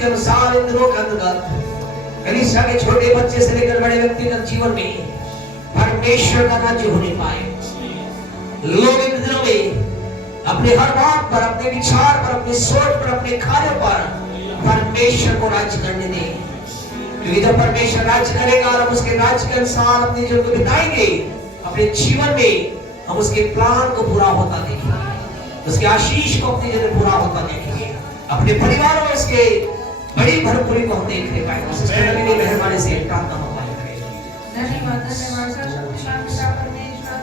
के अनुसार इन दिनों के अंतर्गत कलीसिया के छोटे बच्चे से लेकर बड़े व्यक्तिगत जीवन में परमेश्वर का राज्य होने पाए। लोग इन दिनों में अपने हर बात पर, अपने विचार पर, अपने सोच पर, अपने कार्यों पर परमेश्वर को राज्य करने दें, क्योंकि जब परमेश्वर राज्य करेगा और हम उसके राज्य के अनुसार अपने जीवन को बिताएंगे, अपने जीवन में हम उसके प्लान को पूरा होता देखेंगे, उसके आशीष को अपने जीवन में पूरा होता देखेंगे, अपने परिवार में उसके बड़ी भरपूरी को हम देखने पाएंगे। सिस्टर नबी ने मेहरबानी से प्रार्थना हो पाएंगे। धन्यवाद धन्यवाद शक्तिशाली पिता परमेश्वर,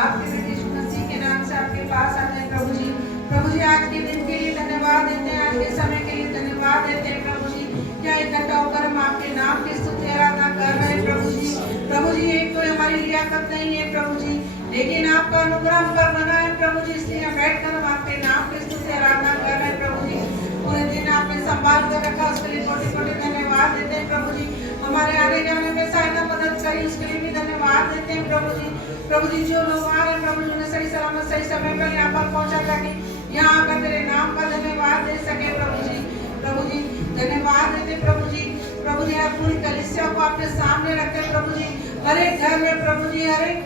आपके बेटे यीशु मसीह के नाम से आपके पास आते हैं प्रभु जी। प्रभु जी आज के दिन के लिए धन्यवाद देते हैं, आज के समय के लिए धन्यवाद देते हैं प्रभु जी। क्या इकट्ठा होकर हम आपके नाम की स्तुति आराधना कर रहे हैं प्रभु जी। प्रभु जी एक तो हमारी लियाकत नहीं है प्रभु जी, लेकिन आपका अनुग्रह हम पर बना है प्रभु जी, इसलिए हम बैठकर हम आपके नाम की स्तुति आराधना कर रहे हैं प्रभु जी। पूरे दिन आपने संभाल कर रखा, उसके लिए कोटि कोटि धन्यवाद देते हैं प्रभु जी। हमारे आने जाने में सहायता मदद करी, उसके लिए भी धन्यवाद देते हैं प्रभु जी। प्रभु जी जो लोग आ रहे हैं प्रभु जी उन्हें सही सलामत सही समय पर यहाँ पर पहुँचा ताकि यहाँ आकर तेरे नाम का धन्यवाद दे सके प्रभु जी। प्रभु जी धन्यवाद देते प्रभु जी। प्रभु जी आप पूरी कलीसिया को आपके सामने रखते प्रभु जी। हर एक घर में प्रभु जी, हर एक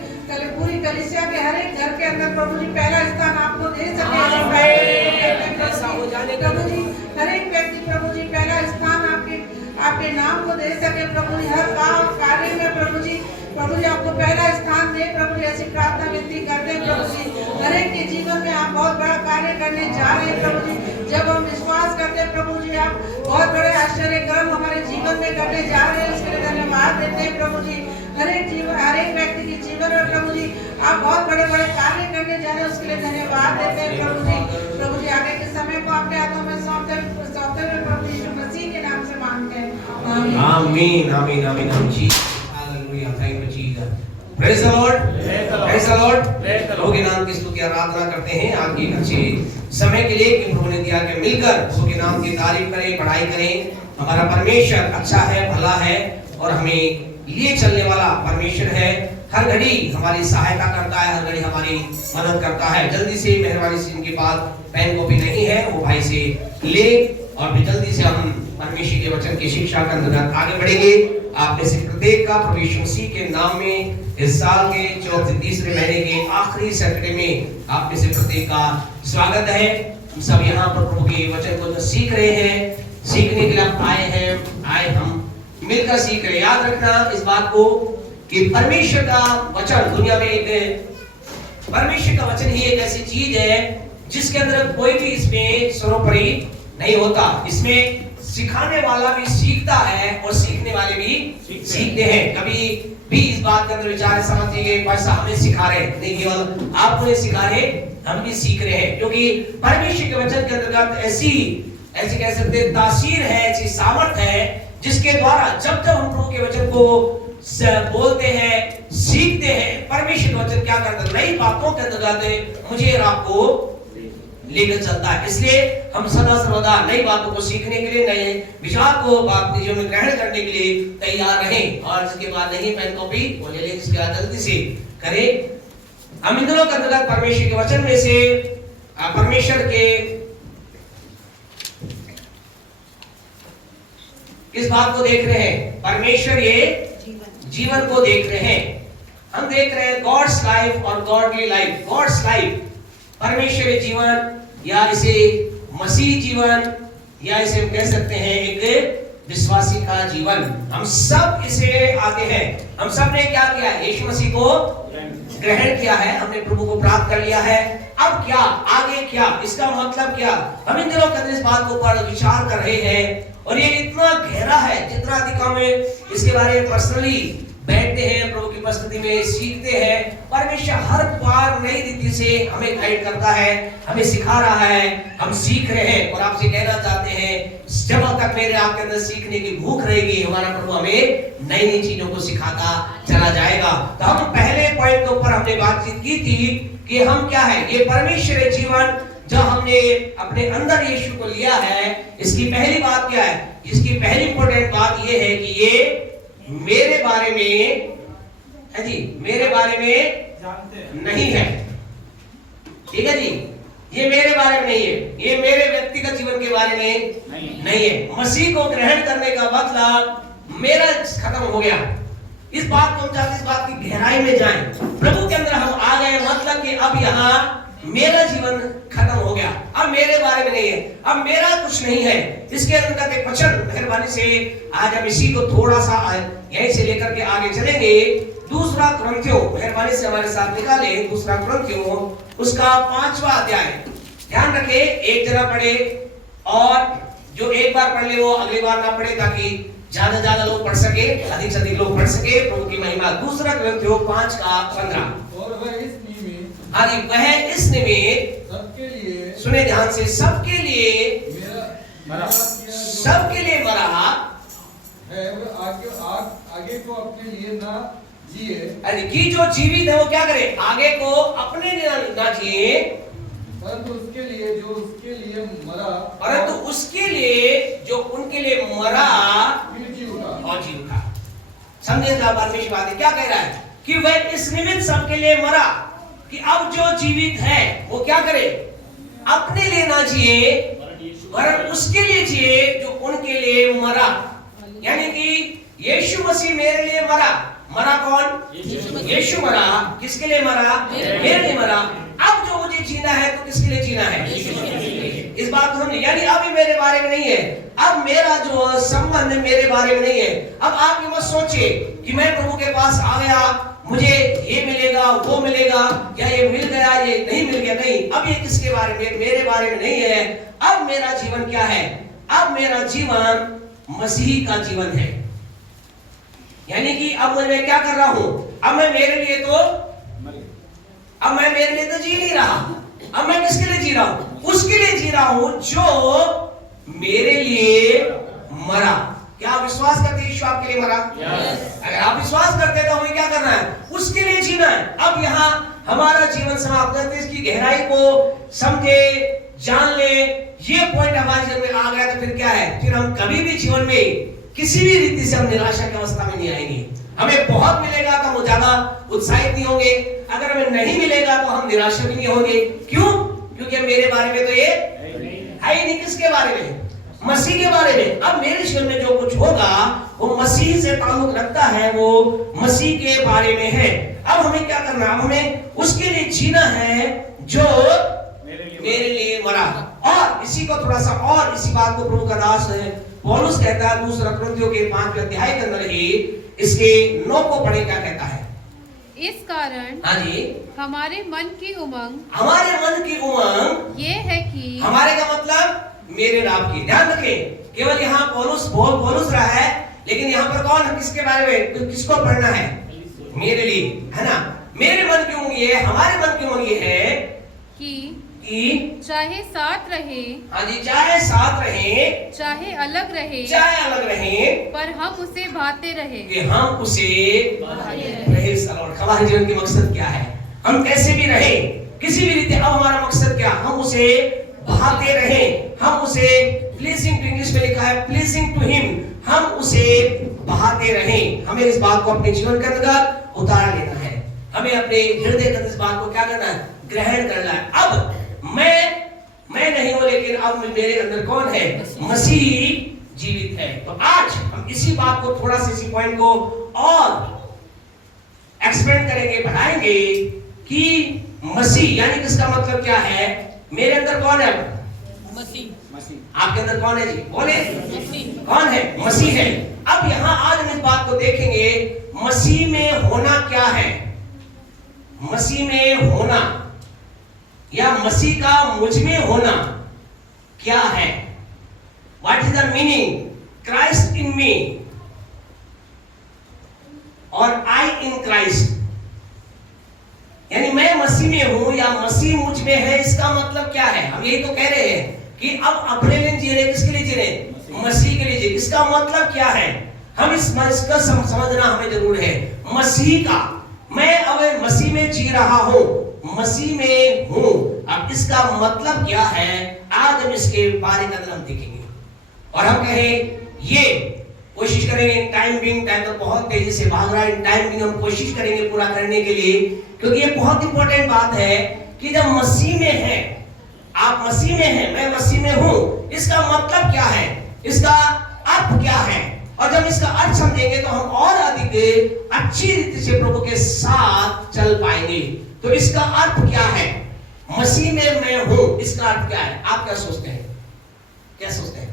पूरी कलीसिया के हर एक घर के अंदर प्रभु जी पहला स्थान आपको दे सके प्रभु जी। हर एक व्यक्ति प्रभु जी पहला स्थान आपके नाम को दे सके प्रभु जी। हर काम कार्य में प्रभु जी आपको पहला स्थान दे प्रभु जी, ऐसी प्रार्थना विनती करते हैं प्रभु जी। हर एक के जीवन में आप बहुत बड़ा कार्य करने जा रहे हैं प्रभु जी। जब हम विश्वास करते हैं प्रभु जी आप बहुत बड़े आश्चर्य कर्म हमारे जीवन में करने जा रहे हैं, उसके लिए धन्यवाद देते हैं प्रभु जी। हर एक व्यक्ति के जीवन में प्रभु जी आप बहुत बड़े बड़े कार्य करने जा रहे हैं, उसके लिए धन्यवाद देते हैं प्रभु जी। प्रभु जी आगे के समय को अपने हाथों में सौंपते हुए प्रभु यीशु मसीह के नाम से मांगते हैं, आमीन आमीन आमीन आमीन जी। Hallelujah, thank you Jesus, praise the Lord, praise the Lord. प्रभु के नाम की स्तुति आराधना करते हैं आज के अच्छे समय के लिए कि प्रभु ने दिया कि मिलकर प्रभु के नाम की तारीफ करें, बढ़ाई करें। हमारा परमेश्वर अच्छा है, भला है और हमें लिए चलने वाला परमेश्वर है। हर घड़ी हमारी सहायता करता है, हर घड़ी हमारी मदद करता है। जल्दी से मेहरबानी से इनके पास पेन कॉपी नहीं है वो भाई से ले और फिर जल्दी से हम परमेश्वर के वचन की शिक्षा के अंतर्गत आगे बढ़ेंगे। आप में से प्रत्येक का प्रभु यीशु मसीह के नाम में इस साल के 34 महीने के आखिरी सैटरडे में आप में से प्रत्येक का स्वागत है। हम सब यहाँ पर प्रभु के वचन को सीख रहे हैं, सीखने के लिए आप आए हम मिलकर सीख रहे। याद रखना इस बात को कि परमेश्वर का वचन दुनिया में परमेश्वर का वचन ही एक ऐसी चीज है जिसके अंदर कोई भी इसमें सर्वोपरि नहीं होता। इसमें सिखाने वाला भी सीखता है और सीखने वाले भी सीखते हैं। कभी भी इस बात के अंदर विचार समझिए पैसा हमें सिखा रहे नहीं, केवल आपको नहीं सिखा रहे, हम भी सीख रहे हैं। क्योंकि परमेश्वर के वचन के अंतर्गत ऐसी कह सकते हैं तासीर है, ऐसी सामर्थ है जिसके द्वारा जब जब हम प्रभु के वचन को बोलते हैं, सीखते हैं, परमेश्वर का वचन क्या करता है, नई बातों के अंतर्गत मुझे और आपको लेकर चलता है। इसलिए हम सदा सर्वदा नई बातों को सीखने के लिए, नए विचार को अपने जीवन में ग्रहण करने के लिए तैयार रहें। और इसके बाद नहीं पेन कॉपी वो ले लें, इसके बाद जल्दी से करें। हम इन दिनों के अंतर्गत परमेश्वर के वचन में से परमेश्वर के किस बात को देख रहे हैं, परमेश्वर ये जीवन को देख रहे हैं। हम देख रहे हैं गॉड्स लाइफ और गॉडली लाइफ। गॉड्स लाइफ परमेश्वरीय जीवन, या इसे मसीह जीवन, या इसे हम कह सकते हैं एक विश्वासी का जीवन। हम सब इसे आते हैं। हम सब ने क्या किया, यीशु मसीह को ग्रहण किया है, हमने प्रभु को प्राप्त कर लिया है। अब क्या, आगे क्या, इसका मतलब क्या, हम इन दिनों के इस बात को पर विचार कर रहे हैं। और ये इतना गहरा है जितना अधिक हमें इसके बारे में पर्सनली बैठते हैं, प्रभु की उपस्थिति में सीखते हैं। परमेश्वर हर बार नई रीति से हमें गाइड करता है, हमें सिखा रहा है, हम सीख रहे हैं। और आपसे कहना चाहते हैं, जब तक मेरे आपके अंदर सीखने की भूख रहेगी, हमारा प्रभु हमें नई नई चीजों को सिखाता चला जाएगा। तो हम पहले पॉइंट के ऊपर हमने बातचीत की थी कि हम क्या है, ये परमेश्वर जीवन जो हमने अपने अंदर यीशु को लिया है, इसकी पहली बात क्या है? इसकी पहली इंपॉर्टेंट बात ये है कि ये मेरे बारे में है जी, मेरे बारे में नहीं है। ठीक है जी, ये मेरे बारे में नहीं है, ये मेरे व्यक्तिगत जीवन के बारे में नहीं है। मसीह को ग्रहण करने का मतलब मेरा खत्म हो गया। इस बात को हम चाहते, इस बात की गहराई में जाएं। प्रभु के अंदर हम आ गए, मतलब कि अब यहाँ मेरा जीवन खत्म हो गया, अब मेरे बारे में नहीं है, अब मेरा कुछ नहीं है। इसके अंतर्गत एक वचन मेहरबानी से आज हम इसी को थोड़ा सा यहीं से लेकर के आगे चलेंगे। दूसरा कुरिन्थियों, मेहरबानी से हमारे साथ निकाले दूसरा कुरिन्थियों उसका 5वां अध्याय। ध्यान रखे, एक जगह पढ़े और जो एक बार पढ़ ले वो अगली बार ना पढ़े, ताकि ज्यादा लोग पढ़ सके, अधिक से अधिक लोग पढ़ सके प्रभु की महिमा। दूसरा कुरिन्थियों 5:15। हाँ जी, वह इस निमित्त सबके लिए, सुने ध्यान से, सबके लिए मरा, सबके लिए मरा है, वह आगे को अपने लिए ना जिए, अरे कि जो जीवित है वो क्या करे, आगे को अपने लिए ना जिए, परंतु उसके लिए जो उसके लिए मरा, परंतु उसके लिए जो उनके लिए मरा फिर जी उठा और जी उठा। समझे ना परमेश्वर बात क्या कह रहा है कि वह इस निमित्त सबके लिए मरा, कि अब जो जीवित है वो क्या करे, अपने लिए ना जिए वरन उसके लिए जिए जो उनके लिए मरा। यानी कि यीशु मसीह मेरे लिए मरा। मरा कौन? यीशु मरा। किसके लिए मरा? मेरे लिए मरा। अब जो मुझे जीना है तो किसके लिए जीना है? इस बात को समझिए, यानी अब ये मेरे बारे में नहीं है, अब मेरा जो संबंध है मेरे बारे में नहीं है। अब आप ये मत सोचिए कि मैं प्रभु के पास आ गया, मुझे ये मिलेगा वो मिलेगा, या ये मिल गया ये नहीं मिल गया। नहीं, अब ये किसके बारे में? मेरे बारे में नहीं है। अब मेरा जीवन क्या है? अब मेरा जीवन मसीह का जीवन है। यानी कि अब मैं क्या कर रहा हूं, अब मैं मेरे लिए तो जी नहीं रहा। अब मैं किसके लिए जी रहा हूं? उसके लिए जी रहा हूं जो मेरे लिए मरा। क्या आप विश्वास करते हैं यीशु आपके लिए मरा? अगर आप विश्वास करते हैं तो हमें क्या करना है? उसके लिए जीना है। अब यहाँ हमारा जीवन समाप्त करते, इसकी गहराई को समझे, जान ले, ये पॉइंट हमारे जीवन में आ गया तो फिर क्या है, फिर हम कभी भी जीवन में किसी भी रीति से हम निराशा की अवस्था में नहीं आएंगे। हमें बहुत मिलेगा तो हम ज्यादा उत्साहित नहीं होंगे, अगर हमें नहीं मिलेगा तो हम निराशा भी नहीं होंगे। क्यों? क्योंकि मेरे बारे में तो ये है ही नहीं। किसके बारे में? मसीह के बारे में। अब मेरे जीवन में जो कुछ होगा वो मसीह से ताल्लुक रखता है, वो मसीह के बारे में है। अब हमें क्या करना है? हमें उसके लिए जीना है जो मेरे लिए मरा। और इसी को थोड़ा सा और इसी बात को प्रभु का दास पौलुस कहता है दूसरा कुरिन्थियों के 5वें अध्याय के अंदर ही इसके 9 को पढ़े, क्या कहता है? इस कारण हाँ जी, हमारे मन की उमंग ये है कि हमारे का मतलब मेरे नाम की। ध्यान रखें, केवल यहाँ पौलुस रहा है, लेकिन यहाँ पर कौन है? किसके बारे में, किसको पढ़ना है? मेरे लिए, है ना। मेरे मन की उमंग ये, हमारे मन की उमंग ये है कि चाहे साथ रहे, हाँ जी, चाहे साथ रहे, चाहे अलग रहे, पर हम उसे भाते रहे, कि हम उसे प्रेज़ द लॉर्ड। हमारे जीवन की मकसद क्या है? हम कैसे भी रहे, किसी भी रीति, अब हमारा मकसद क्या? हम उसे भाते रहे, हम उसे प्लीजिंग टू, इंग्लिश में लिखा है प्लीजिंग टू हिम, हम उसे भाते रहे। हमें इस बात को अपने जीवन के अंदर उतार लेना है, हमें अपने हृदय के अंदर इस बात को क्या करना है? ग्रहण करना है। अब मैं नहीं हूं, लेकिन अब मेरे अंदर कौन है? मसीह जीवित है। तो आज हम इसी बात को थोड़ा सा, इसी पॉइंट को और एक्सपेंड करेंगे, बढ़ाएंगे कि मसीह यानी किसका मतलब क्या है? मेरे अंदर कौन है? मसीह। आपके अंदर कौन है जी? बोले कौन है? मसीह है। अब यहाँ आज हम इस बात को देखेंगे, मसीह में होना क्या है, मसीह में होना या मसीह का मुझ में होना क्या है। What is the meaning Christ in me और आई इन क्राइस्ट, यानी मैं मसीह में हूं या मसीह मुझ में है, इसका मतलब क्या है? हम यही तो कह रहे हैं कि अब अपने लिए जी रहे, किसके लिए जी रहे? मसीह के लिए जी। इसका मतलब क्या है? हम इसका समझना हमें जरूर है। मसीह का, मैं अब मसीह में जी रहा हूं, मसीह में हूं, अब इसका मतलब क्या है? आज हम इसके बारे में हम देखेंगे और हम कहें ये कोशिश करेंगे। टाइम बिंग, टाइम तो बहुत तेजी से भाग रहा है, टाइम बिंग हम कोशिश करेंगे पूरा करने के लिए, क्योंकि ये बहुत इंपॉर्टेंट बात है कि जब मसीह में है, आप मसीह में हैं, मैं मसीह में हूं, इसका मतलब क्या है, इसका अर्थ क्या है? और जब इसका अर्थ समझेंगे तो हम और अधिक अच्छी रीति से प्रभु के साथ चल पाएंगे। तो इसका अर्थ क्या है? मसीह में मैं हूं, इसका अर्थ क्या है? आप क्या सोचते हैं? क्या सोचते हैं?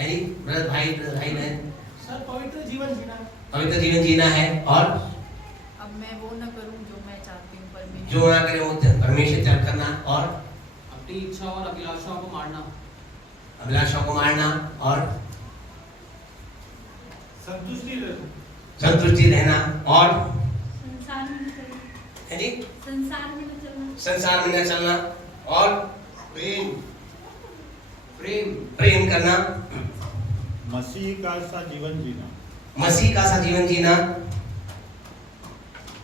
ब्रदर भाई बहन, सर पवित्र जीवन जीना, पवित्र जीवन जीना है। और अब मैं वो न करूं जो मैं चाहती हूं, पर जो ना करे वो परमेश्वर चाह करना, और अपनी इच्छा और अभिलाषाओं को मारना, अभिलाषाओं को मारना, और संतुष्टि रहना, और संसार में न चलना, है जी, संसार में न चलना, संसार में न चलना, और प्रेम प्रेम करना, मसीह का सा जीवन जीना, मसीह का सा जीवन जीना।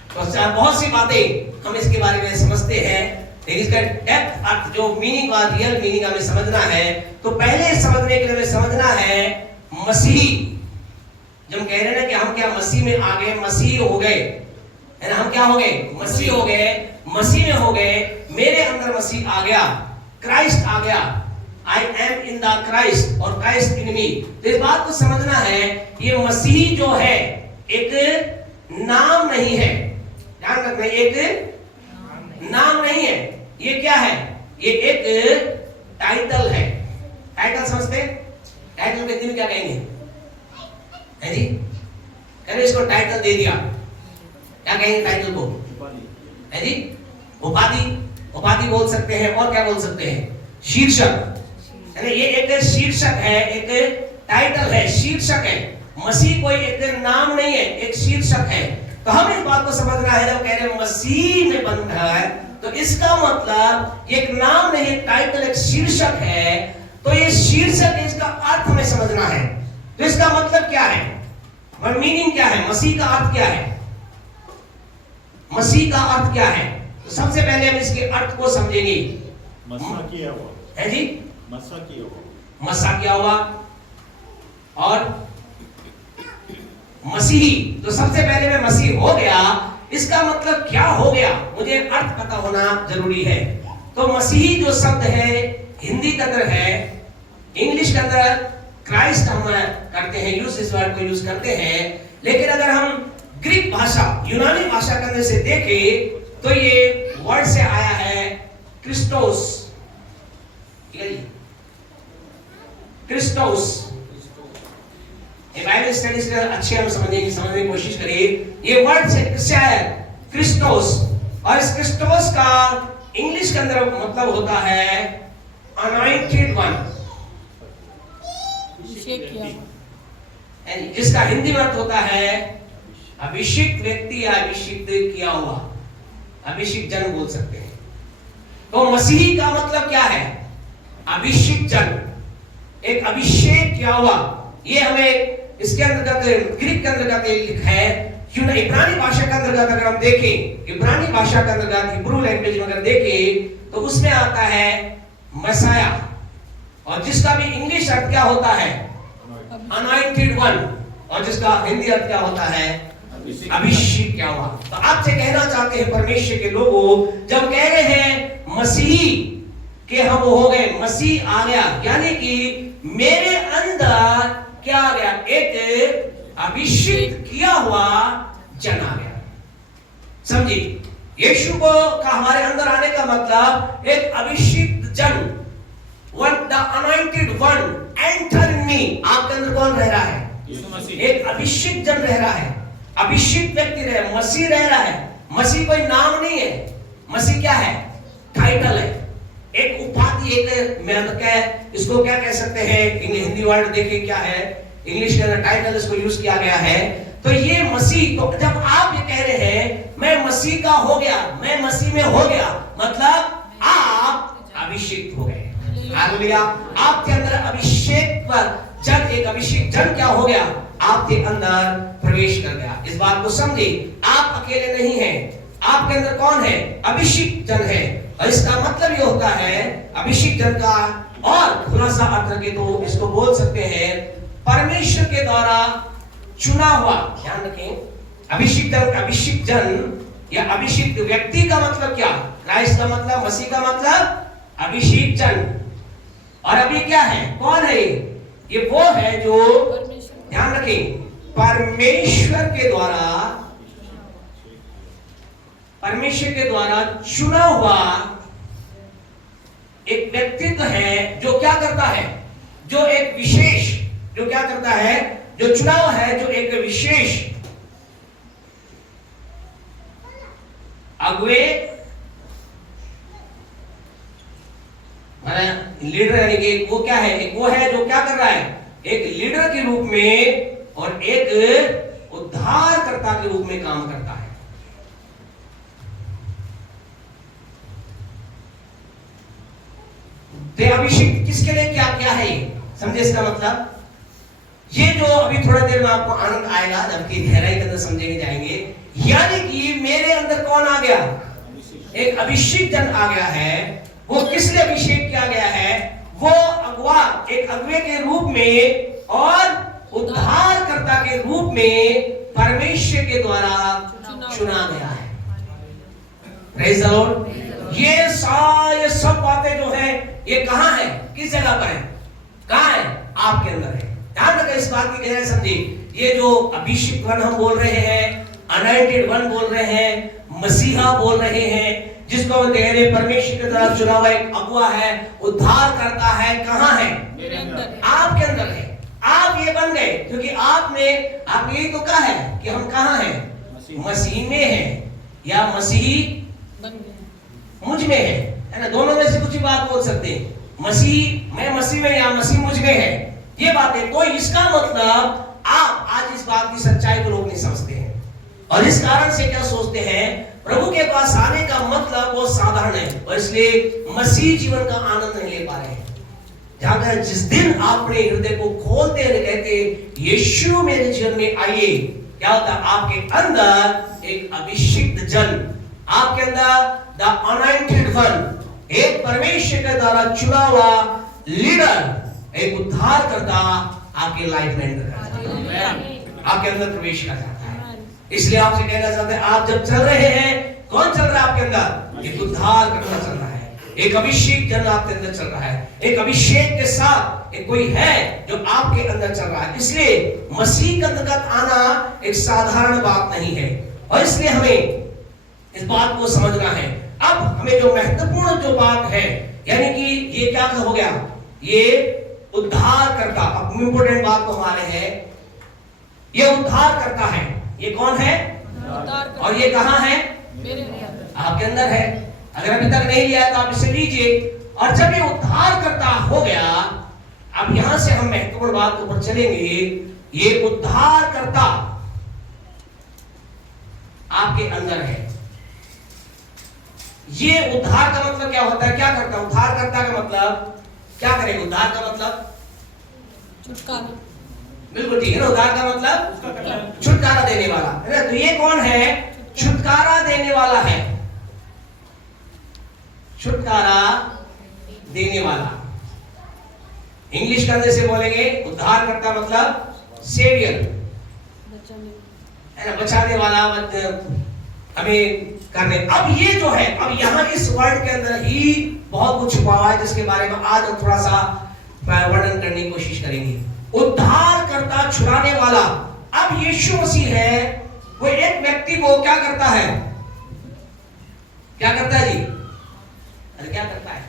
तो बहुत सी बातें हम इसके बारे में समझते हैं, लेकिन इसका डेप्थ अर्थ, जो मीनिंग का रियल मीनिंग हमें समझना है, तो पहले समझने के लिए हमें समझना है मसीह। जब हम कह रहे हैं ना कि हम क्या मसीह में आ गए, मसीह हो गए, है ना? हम क्या हो गए? मसीह हो गए, मसीह में हो गए, मेरे अंदर मसीह आ गया, क्राइस्ट आ गया, I am in the Christ और Christ in me। तो इस बात को समझना है, ये मसीह जो है एक नाम नहीं है, ध्यान रखना, एक नाम नहीं है, ये क्या है? ये एक टाइटल है। टाइटल समझते? टाइटल को हिंदी में क्या कहेंगे? है जी, कहने इसको टाइटल दे दिया, क्या कहेंगे टाइटल को? है जी, उपाधि, उपाधि बोल सकते हैं, और क्या बोल सकते हैं? शीर्षक। ये एक शीर्षक है, एक टाइटल है, शीर्षक है। मसीह कोई एक नाम नहीं है, एक शीर्षक है। तो हम इस बात को समझना है, जब कह रहे हैं मसीह में बंध है, तो इसका मतलब एक नाम नहीं, एक टाइटल, एक शीर्षक है। तो ये शीर्षक, इसका अर्थ हमें समझना है। तो इसका मतलब क्या है, मीनिंग क्या है, मसीह का अर्थ क्या है? मसीह का अर्थ क्या है? तो सबसे पहले हम इसके अर्थ को समझेंगे। मसा किया हुआ, है जी, मसा किया हुआ, मसा क्या हुआ, और मसीही। तो सबसे पहले मैं मसीह हो गया, इसका मतलब क्या हो गया, मुझे अर्थ पता होना जरूरी है। तो मसीही जो शब्द है, हिंदी के अंदर है, इंग्लिश के अंदर क्राइस्ट हम करते हैं यूज, इस वर्ड को यूज करते हैं। लेकिन अगर हम ग्रीक भाषा, यूनानी भाषा के अंदर से देखें, तो ये वर्ड से आया है क्रिस्टोस, ठीक है जी, क्रिस्टोस। ये बाइबल स्टडीज के अच्छे हम समझने की कोशिश करिए। ये वर्ड से किससे आया? क्रिस्टोस। और इस क्रिस्टोस का इंग्लिश के अंदर मतलब होता है अनॉइंटेड वन, जिसका हिंदी में अर्थ होता है अभिषिक्त व्यक्ति या अभिषिक्त किया हुआ, अभिषिक्त जन बोल सकते हैं। तो मसीही का मतलब क्या है? अभिषिक्त जन, एक अभिषेक किया हुआ। ये हमें इसके अंतर्गत ग्रीक के अंतर्गत लिखा है। इब्रानी भाषा के अंतर्गत अगर हम देखें, इब्रानी भाषा के अंतर्गत हिब्रू लैंग्वेज में अगर देखें, तो उसमें आता है मसाया, और जिसका भी इंग्लिश अर्थ क्या होता है? अनॉइंटेड वन, और जिसका हिंदी अर्थ क्या होता है? अभिषेक क्या हुआ। तो आपसे कहना चाहते हैं परमेश्वर के लोगों, जब कह रहे हैं मसीही के हम हो गए, मसीह आ गया, यानी कि मेरे अंदर क्या आ गया? एक अभिषेक किया हुआ जन आ गया। समझिए, यीशु को का हमारे अंदर आने का मतलब एक अभिषिक्त जन, one the anointed one enter in me. आपके अंदर कौन रह रहा है? एक अभिषिक्त जन रह रहा है, अभिषिक्त व्यक्ति रह, मसीह रह रहा है। मसीह कोई नाम नहीं है, मसीह क्या है? टाइटल है, एक उपाधि, एक इसको क्या कह सकते हैं? हिंदी वर्ड देखिए क्या है, इंग्लिश के अंदर टाइटल इसको यूज किया गया है। तो ये मसीह, तो जब आप ये कह रहे हैं मैं मसीह का हो गया, मैं मसीह में हो गया, मतलब आप अभिषेक हो गए। हालेलुया। आपके अंदर अभिषेक पर जब एक अभिषेक जन क्या हो गया, आपके अंदर प्रवेश कर गया। इस बात को समझे, आप अकेले नहीं हैं, आपके अंदर कौन है? अभिषेक जन है। और इसका मतलब ये होता है अभिषेक जन का, और खुलासा अर्थ करके तो इसको बोल सकते हैं परमेश्वर के द्वारा चुना हुआ। ध्यान रखें, अभिषेक जन या अभिषेक व्यक्ति का मतलब क्या? क्राइस्ट का मतलब, मसीह का मतलब अभिषेक जन। और अभी क्या है, कौन है ये वो है जो, ध्यान रखें, परमेश्वर के द्वारा चुना हुआ एक व्यक्तित्व है जो क्या करता है, जो एक विशेष, जो क्या करता है, जो चुनाव है, जो एक विशेष अगुवे लीडर, यानी कि वो क्या है, एक वो है जो क्या कर रहा है, एक लीडर के रूप में और एक उद्धारकर्ता के रूप में काम करता है। तो अभिषेक किसके लिए क्या क्या है, समझे इसका मतलब? ये जो अभी थोड़ा देर में आपको आनंद आएगा जबकि गहराई के अंदर समझेंगे जाएंगे। यानी कि मेरे अंदर कौन आ गया, एक अभिषेक जन आ गया है। वो किस लिए अभिषेक किया गया है? वो अगुआ, एक अगुवे के रूप में और उद्धारकर्ता के रूप में परमेश्वर के द्वारा चुना गया है। Praise the Lord. ये सब बातें जो है ये कहां है, किस जगह पर है, कहां है? आपके अंदर है। ध्यान रखें, इस बात की गहराई समझिए। ये जो अभिषेक वन हम बोल रहे हैं, अनॉइंटेड वन बोल रहे हैं, मसीहा बोल रहे हैं, जिसको हम कह रहे हैं परमेश्वर की तरफ चुना हुआ एक अगुआ है, उद्धार करता है, कहां है? मेरे अंदर, आपके अंदर है। आप ये बन गए क्योंकि आपने यही तो कहा है कि हम कहां हैं, मसीह में हैं, या मसीह बन गए, मुझ में है ना? दोनों में से कुछ ही बात बोल सकते हैं, मसीह, मैं मसीह में या मसीह मुझ में है, ये बातें। तो इसका मतलब आप आज इस बात की सच्चाई को लोग नहीं समझते हैं, और इस कारण से क्या सोचते हैं, प्रभु के पास आने का मतलब बहुत साधारण है, और इसलिए मसीह जीवन का आनंद नहीं ले पा रहे हैं। जाकर जिस दिन अपने हृदय को खोलते हैं, कहते यीशु मेरे जीवन में आइए, क्या होता है? आपके अंदर एक अभिषिक्त जन, आपके अंदर द अनॉइंटेड वन, एक परमेश्वर के द्वारा चुना हुआ लीडर, एक उद्धारकर्ता आपके लाइफ में एंटर करता है, आपके अंदर प्रवेश कर जाता है। इसलिए आपसे कहना चाहते हैं, आप जब चल रहे हैं, कौन चल रहा है आपके अंदर? एक उद्धारकर्ता चल रहा है, एक अभिषेक जन आपके अंदर चल रहा है, एक अभिषेक के साथ एक कोई है जो आपके अंदर चल रहा है। इसलिए मसीह के अंतर्गत आना एक साधारण बात नहीं है, और इसलिए हमें इस बात को समझना है। अब हमें जो महत्वपूर्ण जो बात है, यानी कि ये क्या हो गया, ये उद्धार करता, अब इंपोर्टेंट बात तो हमारे है, ये उद्धार करता है। ये कौन है? और ये कहां है? मेरे अंदर, आपके अंदर है। अगर अभी तक नहीं लिया है तो आप इसे लीजिए। और जब ये उद्धार करता हो गया, अब यहां से हम महत्वपूर्ण बात के ऊपर चलेंगे। ये उद्धार करता आपके अंदर है। ये उद्धार का मतलब क्या होता है, क्या करता? उद्धार करता का मतलब क्या करेगा? उद्धार का मतलब छुटकारा, बिल्कुल ठीक है ना। उद्धार का मतलब छुटकारा देने वाला है ना। तो ये कौन है? छुटकारा देने वाला है, छुटकारा देने वाला। इंग्लिश का जैसे बोलेंगे उद्धार करता मतलब सेवियर है ना, बचाने वाला, हमें करने। अब ये जो है, अब यहाँ इस वर्ड के अंदर ही बहुत कुछ छुपा हुआ है, जिसके बारे में आज हम थोड़ा सा वर्णन करने की कोशिश करेंगे। उद्धार करता, छुड़ाने वाला। अब यीशु मसीह है, वो एक व्यक्ति को क्या करता है? क्या करता है जी? अरे क्या करता है?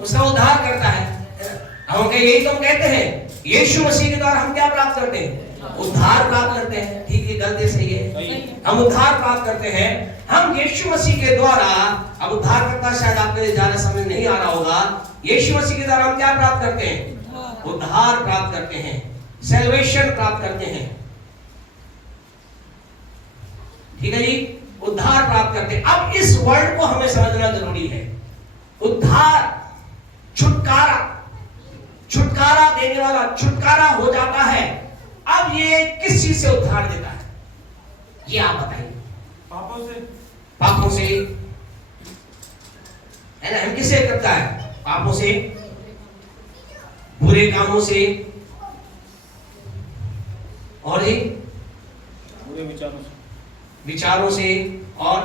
उसका उद्धार करता है। हम यही तो हम कहते हैं, यीशु मसीह के द्वारा हम क्या प्राप्त करते हैं? उद्धार प्राप्त करते हैं। ठीक है, गलती सही है, हम उद्धार प्राप्त करते हैं। हम यीशु मसीह के द्वारा, अब उद्धार करता शायद आपके लिए ज्यादा समझ नहीं आ रहा होगा। यीशु मसीह के द्वारा हम क्या प्राप्त करते हैं? उद्धार प्राप्त करते हैं, सैल्वेशन प्राप्त करते हैं। ठीक है जी, उद्धार प्राप्त करते हैं। अब इस वर्ड को हमें समझना जरूरी है। उद्धार, छुटकारा, छुटकारा देने वाला, छुटकारा हो जाता है। अब ये किस चीज से उद्धार देता है, ये आप बताइए। पापों से। पापों से है ना, हम किससे करता है? पापों से, बुरे कामों से, और जी बुरे विचारों से, विचारों से, और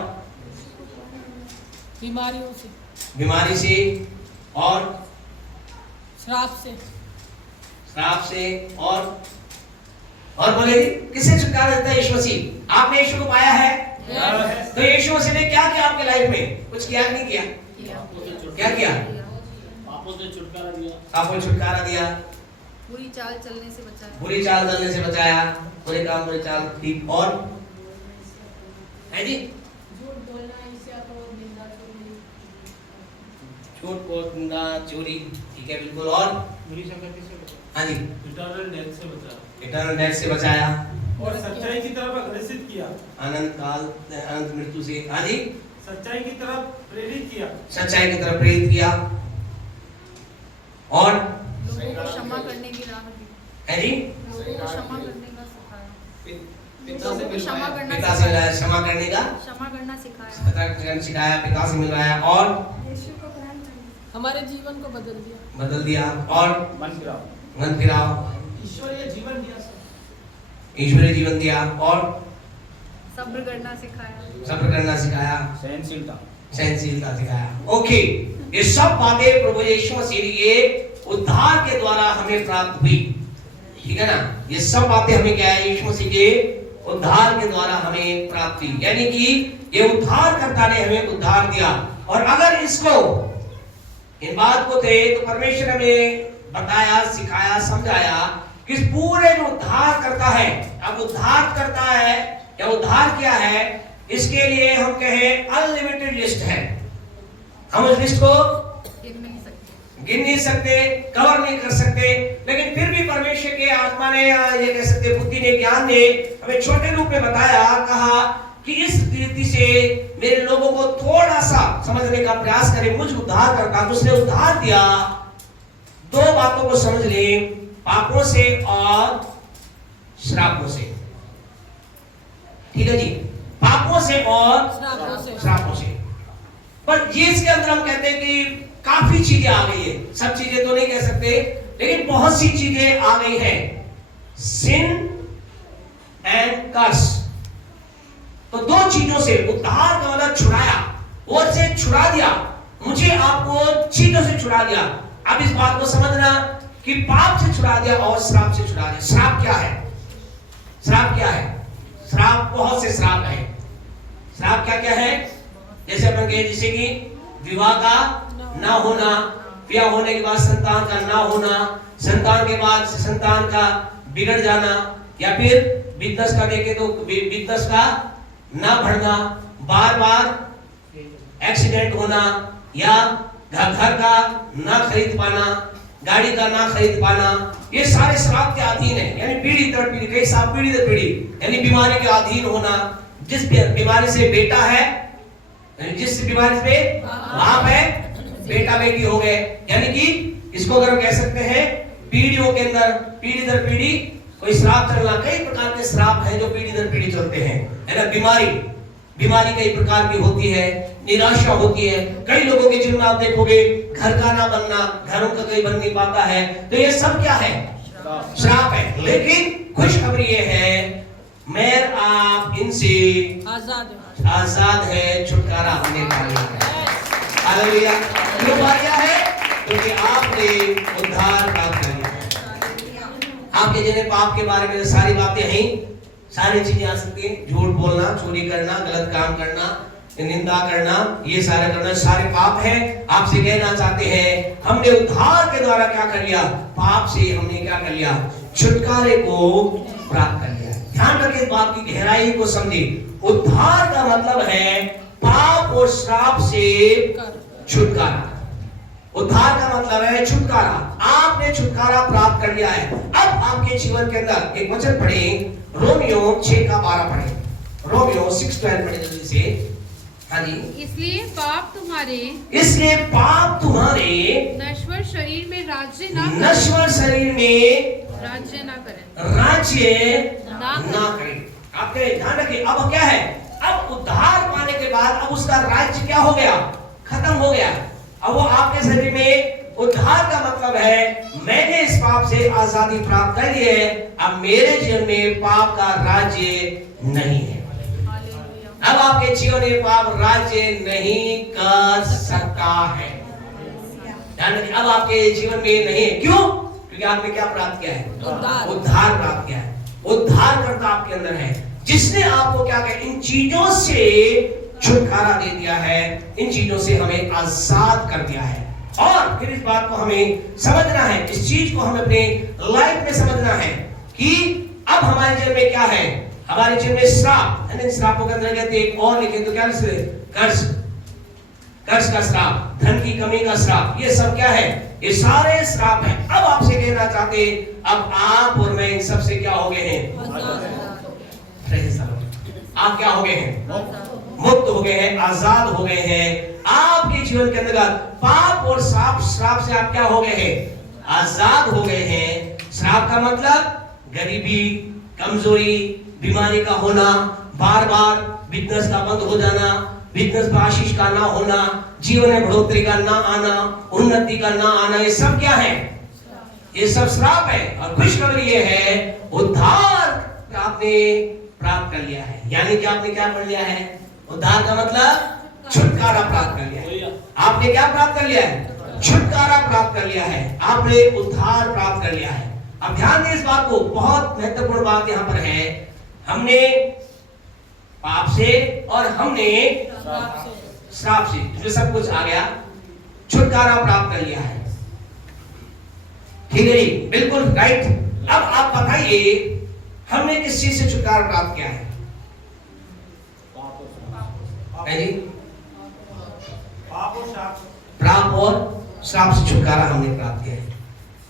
बीमारियों से, बीमारी से, और श्राप से, श्राप से, और बोले किससे छुटकारा देता है? यीशु मसीह। आपने यीशु को पाया है, तो यीशु मसीह ने क्या किया आपके लाइफ में? कुछ किया नहीं किया? क्या किया? पापों से छुटकारा दिया, आपको छुटकारा दिया, बुरी चाल चलने से बचाया, बुरी चाल चलने से बचाया, बुरे काम, बुरी चाल, ठीक, और है जी, झूठ बोलना, ईर्ष्या, क्रोध, निंदा, चुगली, झूठ, क्रोध, निंदा, चोरी, ठीक है, बिल्कुल, और बुरी संगति से बचाया, हाँ जी, इटर्नल डेथ से बचाया, इटर्नल डेथ से बचाया, और सच्चाई की तरफ अग्रसित किया, अनंत काल, अनंत मृत्यु से, हाँ जी, सच्चाई की तरफ प्रेरित किया, सच्चाई की तरफ प्रेरित किया, और लोगों को क्षमा करने की राह दी, है जी, लोगों को क्षमा करने का सिखाया, पिता से क्षमा करना पिता से मिला, क्षमा करने का क्षमा करना सिखाया, सिखाया, पिता से मिल रहा है, और हमारे जीवन को बदल दिया, बदल दिया, और मन फिराओ, मन फिराओ, ईश्वरीय जीवन दिया, ईश्वरीय जीवन दिया, और सब्र करना सिखाया, सब्र करना सिखाया, सहनशीलता, सहनशीलता सिखाया। ओके, ये सब बातें प्रभु यीशु मसीह के उद्धार के द्वारा हमें प्राप्त हुई, ठीक है ना। ये सब बातें हमें क्या है? यीशु मसीह के उद्धार के द्वारा हमें प्राप्त हुई, यानी कि ये उद्धारकर्ता ने हमें उद्धार दिया। और अगर इसको, इन बात को थे तो परमेश्वर हमें बताया, सिखाया, समझाया कि इस पूरे जो उद्धार करता है, अब उद्धार करता है या उद्धार क्या है, इसके लिए हम कहें अनलिमिटेड लिस्ट है। हम उस लिस्ट को गिन नहीं सकते, कवर नहीं कर सकते, लेकिन फिर भी परमेश्वर के आत्मा ने, ये कह सकते बुद्धि ने, ज्ञान ने हमें छोटे रूप में बताया, कहा कि इस रीति से मेरे लोगों को थोड़ा सा समझने का प्रयास करें। मुझ उद्धार करता, उसने उद्धार दिया। दो बातों को समझ लें, पापों से और श्रापों से, ठीक है जी, पापों से और श्रापों से। पर ये इसके अंदर हम कहते हैं कि काफी चीजें आ गई है, सब चीजें तो नहीं कह सकते, लेकिन बहुत सी चीजें आ गई हैं। सिन एंड कर्स, तो दो चीजों से उद्धार का मतलब छुड़ाया, और से छुड़ा दिया, मुझे आपको चीजों से छुड़ा दिया। अब इस बात को समझना कि पाप से छुड़ा दिया और श्राप से छुड़ा दिया। श्राप क्या है? श्राप क्या है? श्राप, बहुत से श्राप है। श्राप क्या क्या है? जैसे अपन कहे, जैसे कि विवाह का ना होना, विवाह होने के बाद संतान का ना होना, संतान के बाद संतान का बिगड़ जाना, या फिर बिजनेस का देखे तो बिजनेस का ना बढ़ना, बार बार एक्सीडेंट होना, या घर का ना खरीद पाना, गाड़ी का ना खरीद पाना, ये सारे श्राप के अधीन है। यानी पीढ़ी दर पीढ़ी, कई साल पीढ़ी दर पीढ़ी, यानी बीमारी के अधीन होना। जिस बीमारी से बेटा है, जिस बीमारी से बाप है, बेटा बेटी हो गए, यानी कि इसको अगर हम कह सकते हैं पीढ़ियों के अंदर, पीढ़ी दर पीढ़ी कोई श्राप चलना। कई प्रकार के श्राप हैं जो पीढ़ी दर पीढ़ी चलते हैं, है ना। बीमारी कई प्रकार की होती है, निराशा होती है। कई लोगों के जीवन में आप देखोगे घर का ना बनना, घरों का कोई बन नहीं पाता है, तो ये सब क्या है? श्राप है। लेकिन खुशखबरी ये है, मैं आप इनसे आजाद है, छुटकारा हमने पा लिया है। हालेलुया। क्यों पा लिया है? क्योंकि आपने उद्धार प्राप्त कर लिया है। आपके जिन्हें पाप के बारे में सारी बातें हैं, सारी चीजें आ सकती हैं, झूठ बोलना, चोरी करना, गलत काम करना, निंदा करना, ये सारे करना, सारे पाप हैं। आपसे कहना चाहते हैं, हमने उद्धार के द्वारा क्या कर लिया? पाप से हमने क्या कर लिया? छुटकारे को प्राप्त कर लिया। ध्यान रखिए, इस बात की गहराई को समझिए। उद्धार का मतलब है पाप और श्राप से छुटकारा। उद्धार का मतलब है छुटकारा। आपने छुटकारा प्राप्त कर लिया है। अब आपके जीवन के अंदर एक वचन पढ़े, रोमियो 6 का 12 पढ़े। रोमियो 6:12 पढ़े जल्दी से। हाँ जी। इसलिए पाप तुम्हारे नश्वर शरीर में राज्य ना करें। आपके ध्यान रखिए, अब क्या है, अब उद्धार पाने के बाद अब उसका राज्य क्या हो गया, खत्म हो गया। अब वो आपके शरीर में उद्धार का मतलब है मैंने इस पाप से आजादी प्राप्त कर ली है, अब मेरे जीवन में पाप का राज्य नहीं है। अब आपके जीवन में पाप राज्य नहीं कर सकता है। अब आपके जीवन में नहीं है, क्यों? क्योंकि आपने क्या प्राप्त किया है, उद्धार प्राप्त किया है। उद्धार करता आपके अंदर है, जिसने आपको क्या कहा, इन चीजों से छुटकारा दे दिया है, इन चीजों से हमें आजाद कर दिया है। और फिर इस बात को हमें समझना है, इस चीज को हमें अपने लाइफ में समझना है कि अब हमारे जीवन में क्या है, हमारे जीवन में श्राप है। श्रापों के अंदर कहते एक और लिखे तो क्या लिखे, कर्ज का श्राप, धन की कमी का श्राप, ये सब क्या है, ये सारे श्राप हैं। अब आपसे कहना चाहते, अब आप और मैं इन सब से क्या हो गए हैं, आप क्या हो गए हैं, मुक्त हो गए हैं, आजाद हो गए हैं। आपके जीवन के अंदर पाप और श्राप से आप क्या हो गए हैं, आजाद हो गए हैं। श्राप का मतलब गरीबी, कमजोरी, बीमारी का होना, बार बार बिजनेस का बंद हो जाना, बिजनेस में आशीष का ना होना, जीवन में बढ़ोतरी का ना आना, उन्नति का ना आना, ये सब क्या है, ये सब श्राप है। और खुशखबरी ये है, उद्धार आपने प्राप्त कर लिया है। यानी कि आपने क्या कर लिया है, उद्धार का मतलब छुटकारा प्राप्त कर लिया है। आपने क्या प्राप्त कर लिया है, छुटकारा प्राप्त कर लिया है, आपने उद्धार प्राप्त कर लिया है। अब ध्यान दें इस बात को, बहुत महत्वपूर्ण बात यहाँ पर है। हमने पाप से और हमने श्राप से, जो सब कुछ आ गया, छुटकारा प्राप्त कर लिया है। ठीक है जी, बिल्कुल राइट। अब आप बताइए, हमने किस चीज से छुटकारा प्राप्त किया है? पाप और श्राप से छुटकारा हमने प्राप्त किया है।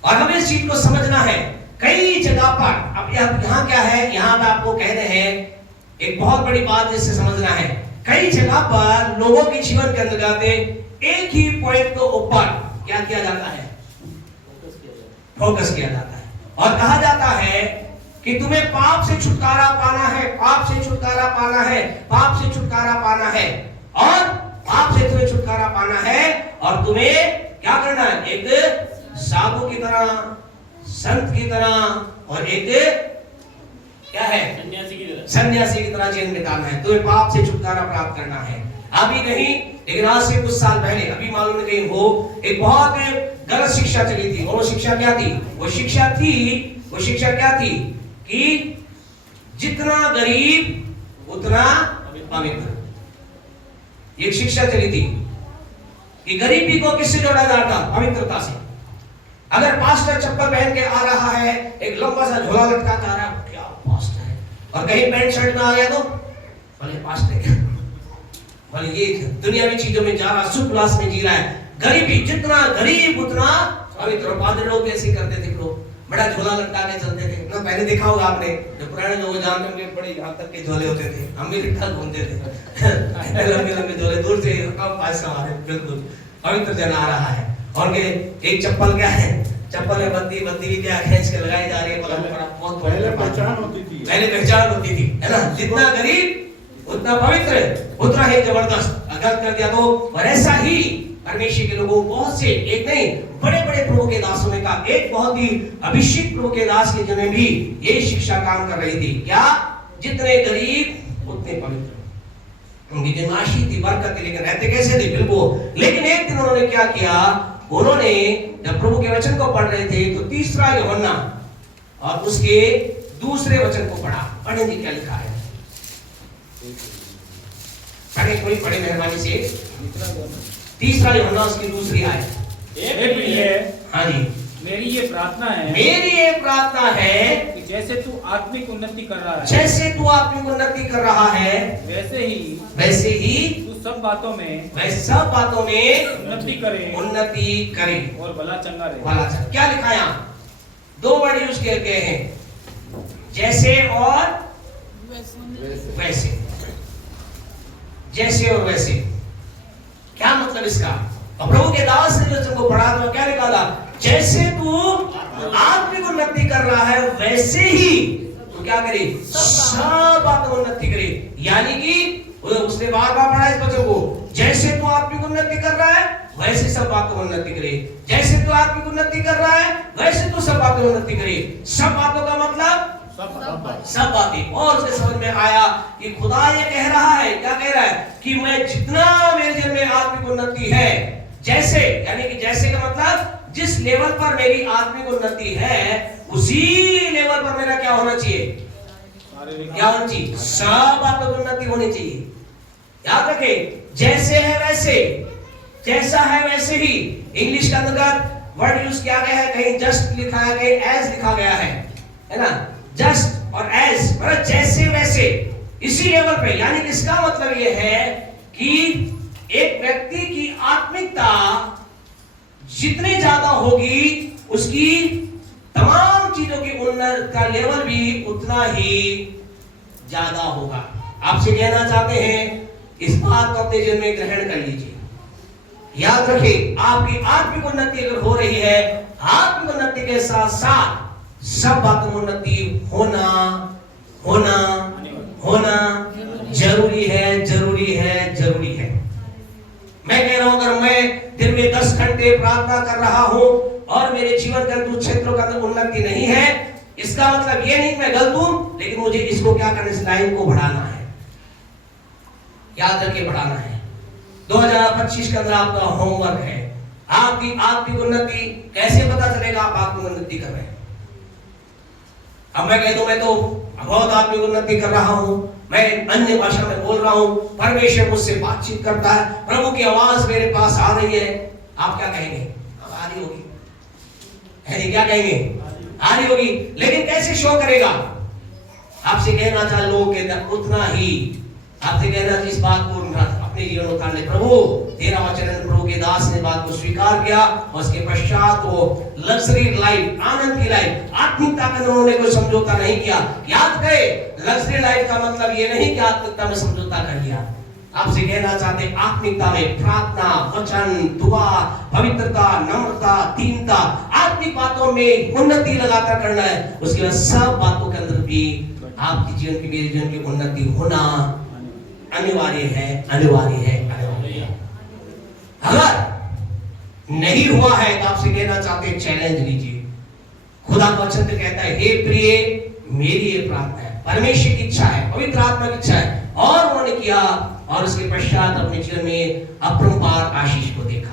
और हमें इस चीज को समझना है। कई जगह पर, अब यहाँ क्या है, यहाँ पे आपको कह रहे हैं एक बहुत बड़ी बात जिससे समझना है। कई जगह पर लोगों के जीवन के अंतर्गत एक ही पॉइंट के ऊपर क्या किया जाता है, फोकस किया जाता है, और कहा जाता है कि तुम्हें पाप से छुटकारा पाना है, पाप से छुटकारा पाना है, पाप से छुटकारा पाना है, और पाप से तुम्हें छुटकारा पाना है, और तुम्हें क्या करना है, एक साधु की तरह, संत की तरह, और एक क्या है, सन्यासी की तरह जीवन बिताना है। तुम्हें पाप से छुटकारा प्राप्त करना है। अभी नहीं, लेकिन आज से कुछ साल पहले, अभी मालूम नहीं वो एक बहुत गलत शिक्षा चली थी। और वो शिक्षा क्या थी, वो शिक्षा क्या थी कि जितना गरीब उतना पवित्र। ये शिक्षा चली थी कि गरीबी को किससे जोड़ा जाता, पवित्रता से। अगर पास्टर चप्पल पहन के आ रहा है, एक लंबा सा झोला लटका के आ रहा है, क्या पास्टर है, और कहीं पैंट शर्ट में आ गया तो भले पास्टर है, भले ये दुनियावी चीजों में जा रहा, सुख उल्लास में जी रहा है। गरीबी, जितना गरीब उतना पवित्र। पादरी लोग ऐसे करते थे, लोग बड़ा झोला लटका के चलते थे ना। पहले देखा होगा आपने, जो पुराने लोग जानते होंगे, बड़े यहाँ तक के झोले होते थे, हम भी रिक्शा घूमते थे लंबे लंबे झोले, दूर से पास हमारे बिल्कुल पवित्र जन आ रहा है। और एक चप्पल क्या है, चप्पल में बत्ती भी क्या खींच के लगाई जा रही है, बहुत पहले पहचान होती थी, है ना। जितना गरीब उतना पवित्र, उतना ही जबरदस्त। अगर कर दिया तो, और ऐसा ही परमेश्वर के लोगों, बहुत से, एक नहीं, बड़े बड़े प्रभु के दासों ने कहा, एक बहुत ही अभिषेक प्रभु के दास के जिन्हें भी ये शिक्षा काम कर रही थी, क्या, जितने गरीब उतने पवित्र। उनकी जमाशी थी, बरकत थी, लेकिन रहते कैसे थे, बिल्कुल। लेकिन एक दिन उन्होंने क्या किया, उन्होंने जब प्रभु के वचन को पढ़ रहे थे तो 3 यूहन्ना और उसके दूसरे वचन को पढ़ा। पढ़े जी, क्या लिखा है, पढ़े, कोई पढ़े मेहरबानी से। 3 यूहन्ना उसकी दूसरी आयत। हाँ जी, मेरी ये प्रार्थना है कि जैसे तू आत्मिक उन्नति कर रहा है, वैसे ही तू सब बातों में उन्नति करे और भला चंगा रहे। क्या लिखा है यहाँ, 2 वर्ड यूज किए गए हैं, जैसे और वैसे। जैसे और वैसे। क्या मतलब इसका? और प्रभु के दास ने जो तुमको पढ़ा तो क्या लिखा था? जैसे तू आत्मिक उन्नति कर रहा है वैसे ही तो क्या करे? सब बातों में उन्नति करे। यानी कि उसने बार बार पढ़ा इस वचन को, जैसे तू आत्मिक उन्नति कर रहा है वैसे सब बातों में उन्नति करे। जैसे तू आत्मिक उन्नति कर रहा है वैसे तू सब बातों में उन्नति करे। सब बातों का मतलब सब बातें। और उसके समझ में आया कि खुदा ये कह रहा है, क्या कह रहा है? कि मैं जितना मेरे जीवन में आत्मिक उन्नति है, जैसे यानी कि जैसे का मतलब जिस लेवल पर मेरी आत्मिक उन्नति है उसी लेवल पर मेरा क्या होना चाहिए? क्या होना चाहिए? सब बातों की उन्नति होनी चाहिए। याद रखें, जैसे है वैसे, जैसा है वैसे ही। इंग्लिश का अंतर्गत वर्ड यूज किया गया है, कहीं जस्ट लिखा है, कहीं एज लिखा गया है ना? जस्ट और एज मतलब जैसे वैसे, इसी लेवल पे। यानी इसका मतलब यह है कि एक व्यक्ति की आत्मिकता जितनी ज्यादा होगी उसकी तमाम चीजों की उन्नति का लेवल भी उतना ही ज्यादा होगा। आपसे कहना चाहते हैं इस बात को अपने जीवन में ग्रहण कर लीजिए। याद रखिए, आपकी आत्मिक उन्नति अगर हो रही है, आत्मिक उन्नति के साथ साथ सब बातों में उन्नति होना होना होना जरूरी है, जरूरी है, जरूरी है। मैं कह रहा हूं अगर मैं दिन में 10 घंटे प्रार्थना कर रहा हूं और मेरे जीवन के अंदर क्षेत्रों का उन्नति नहीं है, इसका मतलब ये नहीं मैं गलत हूं, लेकिन मुझे इसको क्या करना, इस लाइन को बढ़ाना है। याद रखिए, बढ़ाना है। 2025 के अंदर आपका होमवर्क है। आपकी आत्मिक उन्नति कैसे पता चलेगा आप आत्मिक उन्नति कर रहे हैं? अब मैं कह दूं मैं तो बहुत आत्मिक उन्नति कर रहा हूं, मैं अन्य भाषा में बोल रहा हूं, परमेश्वर मुझसे बातचीत करता है, प्रभु की आवाज मेरे पास आ रही है, आप क्या कहेंगे? आ रही होगी, है क्या कहेंगे? आ रही होगी। लेकिन कैसे शो करेगा? आपसे कहना चाह लोगों के अंदर उतना ही आपसे कहना इस बात को अपने जीवन में उतारने। प्रभु तेरा वचन, प्रभु के दास ने बात को स्वीकार किया और उसके पश्चात वो लग्जरी लाइफ, आनंद की लाइफ, आत्मिकता का उन्होंने कोई समझौता नहीं किया। याद करें, लग्जरी लाइफ का मतलब ये नहीं कि आत्मिकता में समझौता कर लिया। आपसे कहना चाहते हैं आत्मिकता में प्रार्थना, वचन, दुआ, पवित्रता, नम्रता, दीनता, आत्मिक बातों में उन्नति लगातार करना है। उसके बाद सब बातों के अंदर भी आपके जीवन की, मेरे जीवन की उन्नति होना अनिवार्य है, अनिवार्य है, अनिवार्य है। अगर नहीं हुआ है तो आपसे कहना चाहते हैं चैलेंज लीजिए। खुदा का वचन कहता है, हे प्रिय मेरी ये प्रार्थना है, परमेश्वर की इच्छा है, पवित्र आत्मा की इच्छा है, और उन्होंने किया और उसके पश्चात अपने जीवन में अपरंपार आशीष को देखा।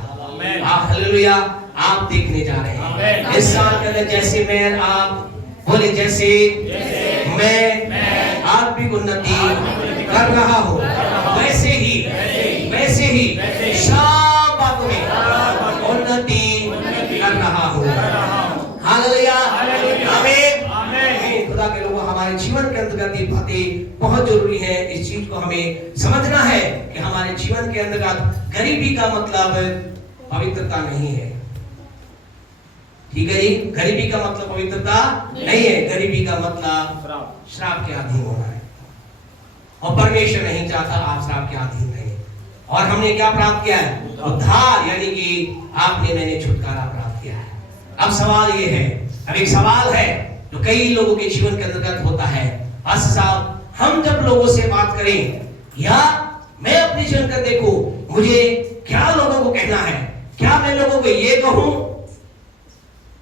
हालेलुया। आप देखने जा रहे हैं इस साल के अंदर, जैसे मैं, आप बोले जैसे मैं आत्मिक उन्नति कर रहा हूं वैसे ही सब बातों में उन्नति कर रहा हूं। हालेलुया, आमीन। खुदा के लोगों, हमारे जीवन के अंतर्गत ये बातें बहुत जरूरी है। इस चीज को हमें समझना है कि हमारे जीवन के अंतर्गत गरीबी का मतलब पवित्रता नहीं है। ठीक है जी, गरीबी का मतलब पवित्रता नहीं है। गरीबी का मतलब श्राप के अधीन होना है, और परमेश्वर नहीं चाहता आप श्राप के अधीन रहे। और हमने क्या प्राप्त किया है? उद्धार, यानी कि आपने, मैंने छुटकारा प्राप्त किया है। अब सवाल ये है, अब एक सवाल है जो कई लोगों के जीवन के अंतर्गत होता है। पास्टर साहब, हम जब लोगों से बात करें या मैं अपने जीवन का देखूं, मुझे क्या लोगों को कहना है? क्या मैं लोगों को ये कहूं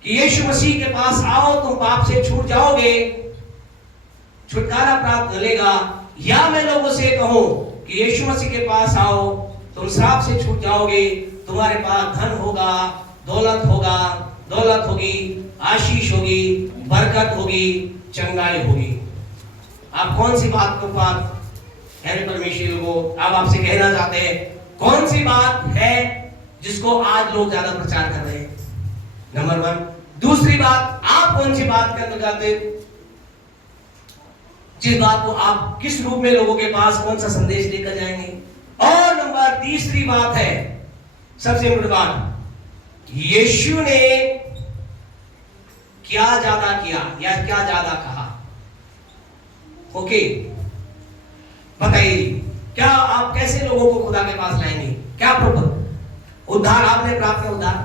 कि यीशु मसीह के पास आओ, तुम पाप से छूट जाओगे, छुटकारा प्राप्त मिलेगा, या मैं लोगों से कहूं कि यीशु मसीह के पास आओ, तुम श्राप से छूट जाओगे, तुम्हारे पास धन होगा, दौलत होगा, दौलत होगी, आशीष होगी, बरकत होगी, चंगाई होगी। आप कौन सी बात को बात परमेश्वर को अब आपसे कहना चाहते हैं? कौन सी बात है जिसको आज लोग ज्यादा प्रचार कर रहे हैं? नंबर 1। दूसरी बात, आप कौन सी बात के अंतर्गत, जिस बात को आप किस रूप में लोगों के पास कौन सा संदेश लेकर जाएंगे? और नंबर तीसरी बात है, सबसे इम्पोर्टेंट बात, यीशु ने क्या ज्यादा किया या क्या ज्यादा कहा? ओके, बताइए क्या आप कैसे लोगों को खुदा के पास लाएंगे? क्या उद्धार आपने प्राप्त है, उद्धार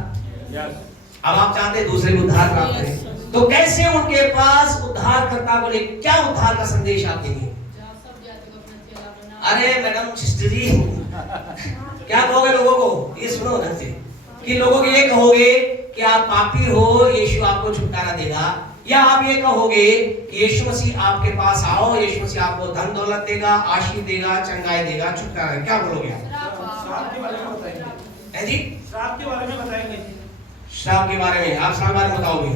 अब आप चाहते हैं दूसरे को उद्धार प्राप्त करें, तो कैसे उनके पास उद्धार करता बोले? क्या उद्धार का संदेश आप देंगे? अरे मैडम सिस्टर जी, क्या कहोगे लोगों को? ये सुनो ढंग से कि लोगों को ये कहोगे कि आप पापी हो, यीशु आपको छुटकारा देगा, या आप ये कहोगे कि यीशु मसीह आपके पास आओ, यीशु मसीह आपको धन दौलत देगा, आशीष देगा, चंगाई देगा, छुटकारा? क्या बोलोगे आप? श्राप के बारे में बताएंगे। है जी, श्राप के बारे में बताएंगे। श्राप के बारे में आप श्राप के बारे में बताओगे,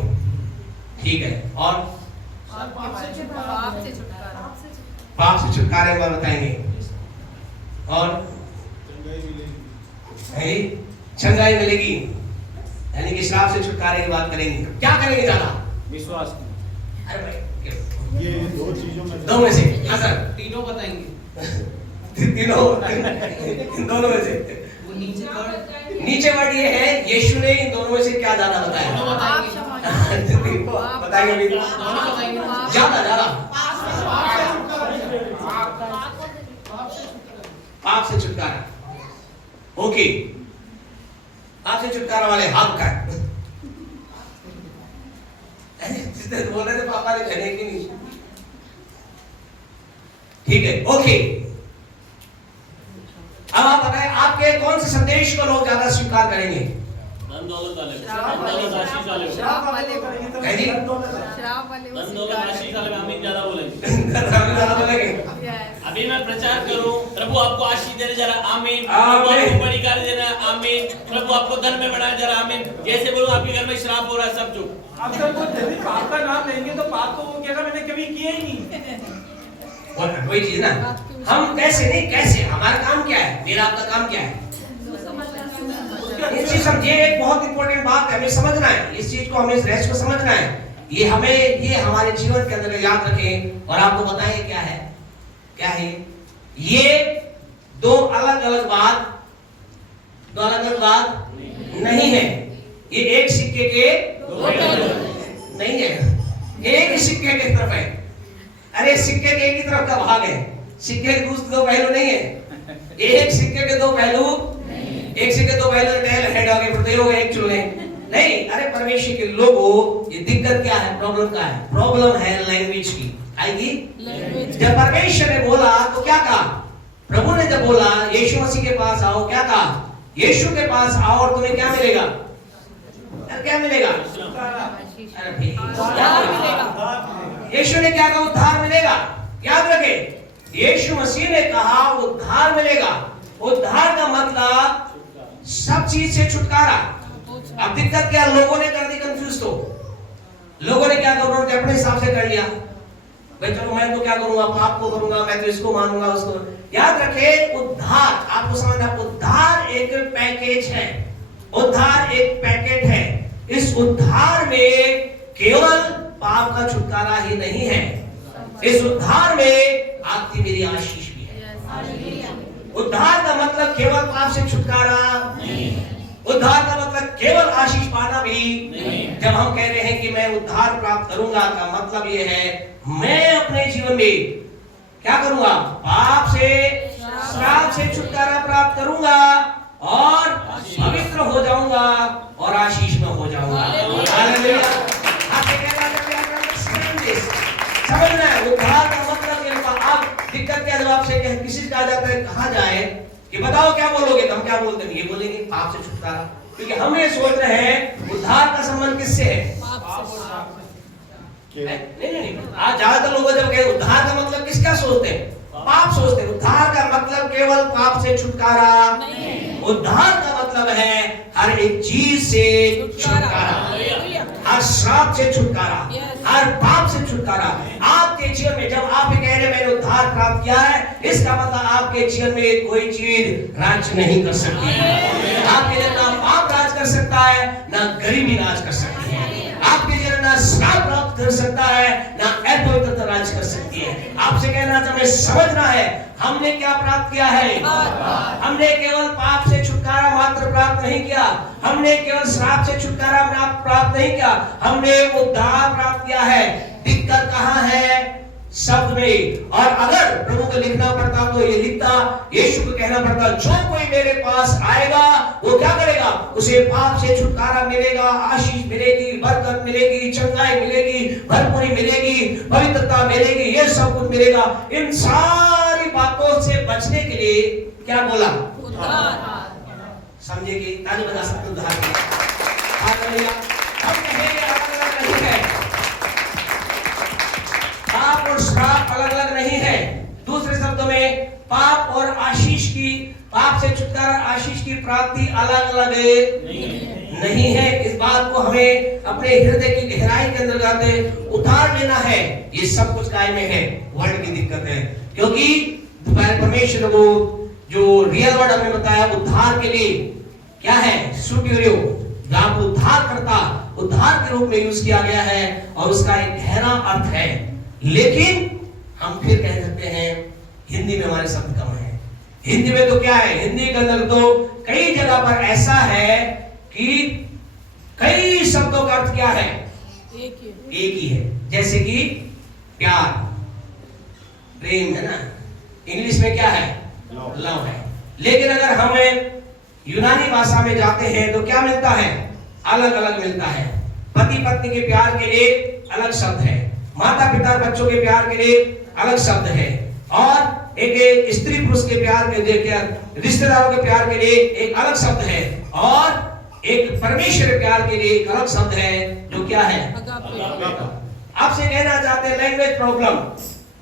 ठीक है। और पाप से छुटकारे के बारे में बताएंगे, और चंगाई मिलेगी, यानी कि श्राप से छुटकारे की बात करेंगे। क्या करेंगे ज्यादा? विश्वास। अरे भाई ये दो चीजों में, दो में से? हाँ सर, तीनों बताएंगे। तीनों दोनों में से। नीचे वर्ड ये है, यीशु ने इन दोनों में से क्या ज्यादा बताया? बताएंगे ज्यादा ज्यादा पाप से छुटकारा। ओके, पाप से छुटकारा वाले हाथ का बोल रहे थे पापा ने कहने की नहीं, ठीक है। ओके, अब आप बताएं आपके कौन से संदेश को लोग ज्यादा स्वीकार करेंगे? धन दौलत वाले, धन दौलत आशीष वाले, श्राप वाले धन दौलत आशीष वाले में आमीन ज्यादा बोलेंगे। ज्यादा बोलेंगे। अभी मैं प्रचार करूं, प्रभु आपको आशीष देने जा रहा, आमीन। आमीन। प्रभु आपको बड़ी कार्य देना, आमीन। प्रभु आपको धन में बढ़ाने जा रहा, आमीन। जैसे बोलूं आपके घर में श्राप हो रहा है, सब जो अब जब वो यदि पाप का नाम लेंगे तो पाप तो वो कहेगा मैंने कभी किया ही नहीं। वही चीज ना, हम कैसे नहीं, कैसे हमारा काम क्या है, मेरा आपका काम क्या है? इस चीज समझिए, एक बहुत इंपॉर्टेंट बात है, हमें समझना है इस चीज को, हमें इस रहस्य को समझना है। ये हमें, ये हमारे जीवन के अंदर याद रखें। और आपको बताएं क्या है, क्या है ये? दो अलग अलग बात नहीं है। ये एक सिक्के के दो नहीं है, एक ही सिक्के की तरफ है। अरे सिक्के के एक ही तरफ का भाग है, सिक्के के दूसरे दो पहलू नहीं है। एक सिक्के के दो पहलू, एक सिक्के के दो पहलू, टेल हेड हो गए, प्रत्यय हो गए, एक चुने नहीं। अरे परमेश्वर के लोगों, ये दिक्कत क्या है? प्रॉब्लम क्या है? प्रॉब्लम है लैंग्वेज की। आएगी जब परमेश्वर ने बोला तो क्या कहा? प्रभु ने जब बोला यीशु मसीह के पास आओ, क्या कहा? यीशु के पास आओ और तुम्हें क्या मिलेगा? क्या मिलेगा? यीशु ने क्या कहा? उद्धार मिलेगा। याद रखे, यीशु मसीह ने कहा उद्धार मिलेगा। उद्धार का मतलब सब चीज से छुटकारा। अब दिक्कत क्या? लोगों ने कर दी कंफ्यूज। तो लोगों ने क्या कर, उन्होंने अपने हिसाब से कर लिया, भाई चलो मैं तो क्या करूंगा, पाप को करूंगा, मैं तो इसको मानूंगा, उसको। याद रखे, उद्धार आपको समझना, उद्धार एक पैकेज है, उद्धार एक पैकेट है। इस उद्धार में केवल पाप का छुटकारा ही नहीं है, इस उद्धार में आपकी मेरी आशीष भी है। उद्धार का मतलब केवल पाप से छुटकारा नहीं, उद्धार का मतलब केवल आशीष पाना भी नहीं। जब हम कह रहे हैं कि मैं उद्धार प्राप्त करूंगा, का मतलब यह है मैं अपने जीवन में क्या करूंगा? पाप से, श्राप से छुटकारा प्राप्त करूंगा और पवित्र हो जाऊंगा और आशीष में हो जाऊंगा। हालेलुया। समझना है उद्धार का मतलब ये। आप दिक्कत क्या, जब आपसे किसी से कहा जाता है कहा जाए कि बताओ क्या बोलोगे, तो हम क्या बोलते हैं? ये बोलेंगे पाप से छुटकारा, क्योंकि हम ये सोच रहे हैं उद्धार का संबंध किससे है? नहीं, आज ज्यादातर लोग जब कहे उद्धार का मतलब किसका सोचते हैं? पाप सोचते हैं। उद्धार का मतलब केवल पाप से छुटकारा नहीं, उद्धार का मतलब है हर एक चीज से छुटकारा, हर श्राप से छुटकारा, हर पाप से छुटकारा। आपके जीवन में जब आप कह रहे मैंने उद्धार प्राप्त किया है, इसका मतलब आपके जीवन में कोई चीज राज नहीं कर सकती। आपके जीवन ना पाप राज कर सकता है, ना गरीबी राज कर सकती है। आपके जीवन ना श्राप प्राप्त कर सकता है, ना अपवित्रता राज कर सकती है। आपसे कहना हमें समझना है हमने क्या प्राप्त किया है। हमने केवल पाप से छुटकारा मात्र प्राप्त नहीं किया, हमने केवल श्राप से छुटकारा प्राप्त नहीं किया, हमने उद्धार प्राप्त किया है। दिक्कत कहाँ है? शब्द में। और अगर प्रभु को लिखना पड़ता तो ये लिखता, यीशु को कहना पड़ता, जो कोई मेरे पास आएगा वो क्या करेगा, उसे पाप से छुटकारा मिलेगा, आशीष मिलेगी, बरकत मिलेगी, चंगाई मिलेगी, भरपूरी मिलेगी, पवित्रता मिलेगी, ये सब कुछ मिलेगा। इन सारी बातों से बचने के लिए क्या बोला, समझेगी, ताली बजा सकते उद्धार के। हालेलुया। हम कहेंगे अलग-अलग नहीं है, पाप और श्राप अलग-अलग नहीं है। दूसरे शब्दों में पाप और आशीष की, पाप से छुटकारा, आशीष की प्राप्ति अलग-अलग नहीं है। इस बात को हमें अपने हृदय की गहराई के अंदर उतार लेना है। ये सब कुछ काय में है, वर्ड की दिक्कत है। क्योंकि परमेश्वर को जो रियल वर्ड हमें बताया उद्धार के लिए क्या है, सुट्यूरियो, जहां उद्धार करता, उद्धार के रूप में यूज किया गया है और उसका एक गहरा अर्थ है। लेकिन हम फिर कह सकते हैं हिंदी में हमारे शब्द कम है। हिंदी में तो क्या है, हिंदी के अंदर तो कई जगह पर ऐसा है कि कई शब्दों का अर्थ क्या है, एक ही है। जैसे कि प्यार, प्रेम है ना, इंग्लिश में क्या है, लव है। लेकिन अगर हमें यूनानी भाषा में जाते हैं तो क्या मिलता है, अलग अलग मिलता है। पति पत्नी के प्यार के लिए अलग शब्द है, माता पिता बच्चों के प्यार के लिए अलग शब्द है, और एक स्त्री पुरुष के प्यार के लिए, रिश्तेदारों के प्यार के लिए एक अलग शब्द है, और एक परमेश्वर के प्यार के लिए एक अलग शब्द है जो क्या है, आपसे कहना चाहते हैं लैंग्वेज प्रॉब्लम।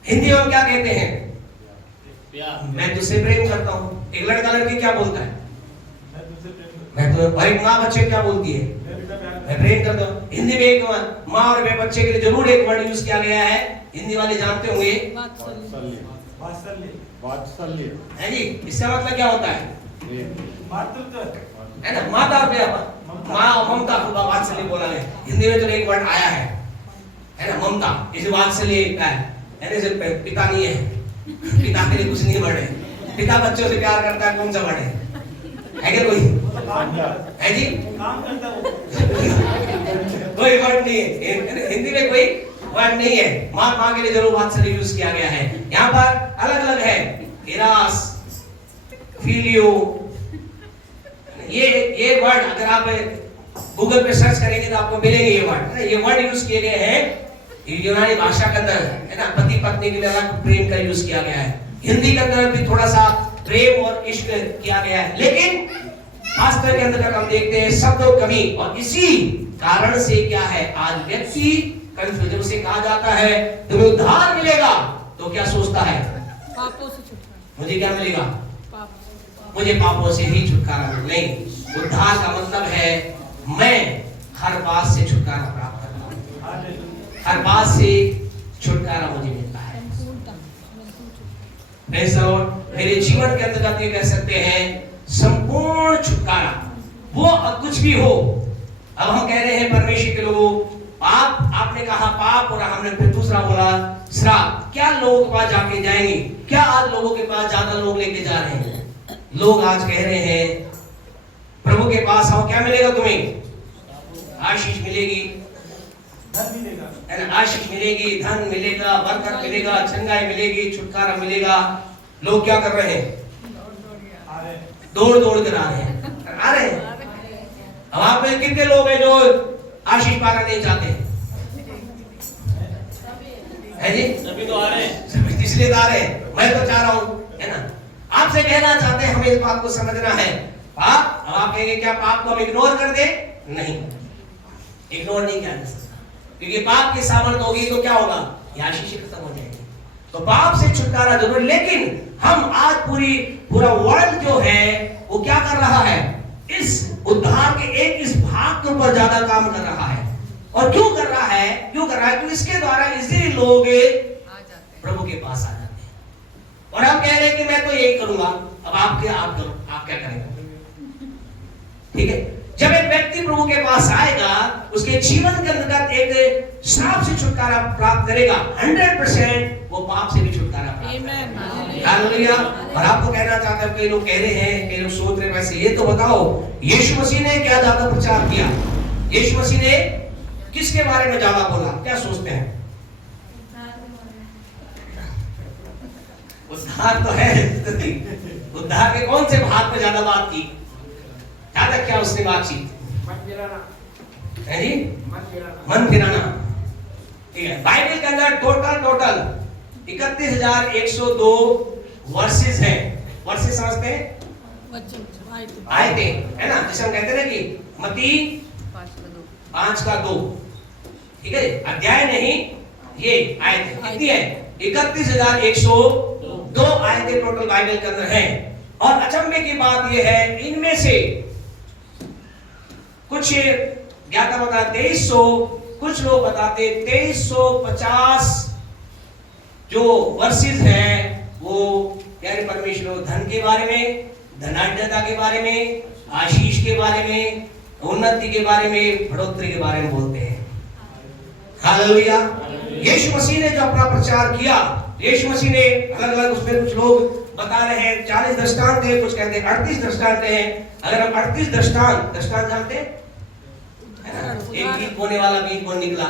हिंदी में क्या कहते हैं, मैं तुझसे प्रेम करता हूँ। एक लड़का लड़की क्या बोलता है, मैं तो, और एक माँ बच्चे क्या बोलती है, मैं प्रेम करता हूँ। हिंदी में एक माँ और बच्चे के लिए जरूर एक वर्ड यूज किया गया है, हिंदी वाले जानते होंगे, वात्सल्य है जी। इसका मतलब क्या होता है ना, माता और माँ और ममता को वात्सल्य बोला है। हिंदी में तो एक वर्ड आया है ना, ममता। इसे वात्सल्य है ना, पिता नहीं है, पिता के लिए कुछ नहीं वर्ड है। पिता बच्चों से प्यार करता है, कौन सा वर्ड है क्या कोई, है जी, कोई वर्ड नहीं है हिंदी में, कोई वर्ड नहीं है। माँ के लिए जरूर वात्सल्य यूज किया गया है। यहाँ पर अलग अलग है, इरास, फिलियो, ये वर्ड अगर आप गूगल पे सर्च करेंगे तो आपको मिलेंगे ये वर्ड। ये वर्ड यूज किए गए हैं यूनानी भाषा के अंदर, है ना। पति पत्नी के लिए अलग प्रेम का यूज किया गया है। हिंदी के अंदर भी थोड़ा सा प्रेम और इश्क किया गया है, लेकिन वास्तव के अंदर हम देखते हैं शब्दों कमी। और इसी कारण से क्या है, आज व्यक्ति कंफ्यूजन से कहा जाता है तुम्हें उद्धार मिलेगा तो क्या सोचता है, पापों से छुटकारा, मुझे क्या मिलेगा, मुझे पापों से ही छुटकारा मिलेगा। नहीं, उद्धार का मतलब है मैं हर बात से छुटकारा प्राप्त करता हूं, हर बात से छुटकारा मुझे मिलता है। मेरे जीवन के अंतर्गत ये कह सकते हैं संपूर्ण छुटकारा, वो कुछ भी हो। अब हम कह रहे हैं परमेश्वर के लोगों, पाप, आपने कहा पाप, और हमने फिर दूसरा बोला श्राप। क्या लोगों के पास जाके जाएंगे, क्या आज लोगों के पास ज्यादा लोग लेके जा रहे हैं? लोग आज कह रहे हैं प्रभु के पास आओ, क्या मिलेगा तुम्हें, आशीष मिलेगी, आशीष मिलेगी, धन मिलेगा, बरकत मिलेगा, चंगाई मिलेगी, छुटकारा मिलेगा। लोग क्या कर रहे हैं, दौड़ दौड़ कर आ रहे हैं। अब आप में कितने लोग हैं जो आशीष पाना नहीं चाहते है जी? सभी तो आ रहे हैं, इसलिए आ रहे हैं, मैं तो चाह रहा हूं, है ना। आपसे कहना चाहते हैं, हमें इस बात को समझना है। पाप, अब आप कहेंगे क्या पाप को हम इग्नोर कर दे? नहीं, इग्नोर नहीं किया जा सकता, क्योंकि पाप की सामर्थ होगी तो क्या होगा, ये आशीष खत्म हो जाएगी। तो पाप से छुटकारा जरूर, लेकिन हम आज पूरा वर्ल्ड जो है वो क्या कर रहा है, इस उद्धार के एक इस भाग के ऊपर ज्यादा काम कर रहा है। और क्यों कर रहा है, क्योंकि इसके द्वारा इसीलिए लोग प्रभु के पास आ जाते हैं। और हम कह रहे हैं कि मैं तो यही करूंगा, अब आप क्या करेंगे? ठीक है, जब एक व्यक्ति प्रभु के पास आएगा, उसके जीवन के अंतर्गत एक श्राप से छुटकारा प्राप्त करेगा, 100% वो पाप से भी छुटकारा प्राप्त करेगा। हालेलुया। और आपको कहना चाहता हूं, कई लोग कह रहे हैं, कई लोग सोच रहे हैं, वैसे ये तो बताओ यीशु मसीह ने क्या ज्यादा प्रचार किया, यीशु मसीह ने किसके बारे में ज्यादा बोला, क्या सोचते हैं? उद्धार तो है, उद्धार के कौन से भाग पे ज्यादा बात की, ज्यादा क्या उसने बातचीत है जी, मन फिराना। ठीक है, बाइबल के अंदर टोटल 31,102 वर्सेस हैं। वर्सेस समझते हैं, आयतें है ना, जैसे हम कहते हैं कि मत्ती 5:2, ठीक है, अध्याय नहीं, ये आयतें कितनी है, 31,102 आयतें टोटल बाइबल के अंदर हैं। और अचंभे की बात ये है, इनमें से कुछ ज्ञाता बताते 2300, कुछ लोग बताते 2350 जो वर्सेस हैं वो यानी परमेश्वर धन के बारे में, धनाढ्यता के बारे में, आशीष के बारे में, उन्नति के बारे में, बढ़ोतरी के बारे में बोलते हैं। हालेलुया। यीशु मसीह ने जो अपना प्रचार किया, यीशु मसीह ने अलग अलग, उसमें कुछ लोग बता रहे हैं 40 दृष्टांत थे, कुछ कहते हैं 38 दृष्टांत हैं। अगर हम 38 दृष्टांत जानते हैं, एक गीत बोने वाला गीत बोल निकला,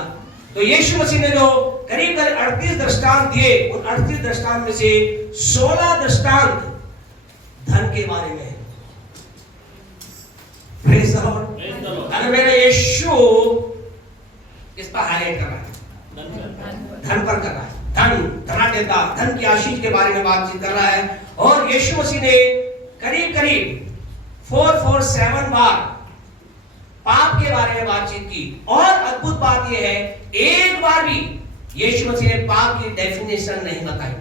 तो यीशु मसीह ने जो करीब 38 दृष्टांत दिए, उन 38 दृष्टांत में से 16 दृष्टांत धन के बारे में है। Praise the Lord. अगर मेरा यीशु इस पर हाईलाइट कर रहा है, धन पर कर रहा है, धनाढ्यता, धन की आशीष के बारे में बातचीत कर रहा है। और यीशु मसीह ने करीब 447 बार पाप के बारे में बातचीत की। और अद्भुत बात यह है, एक बार भी यीशु मसीह ने पाप की डेफिनेशन नहीं बताई,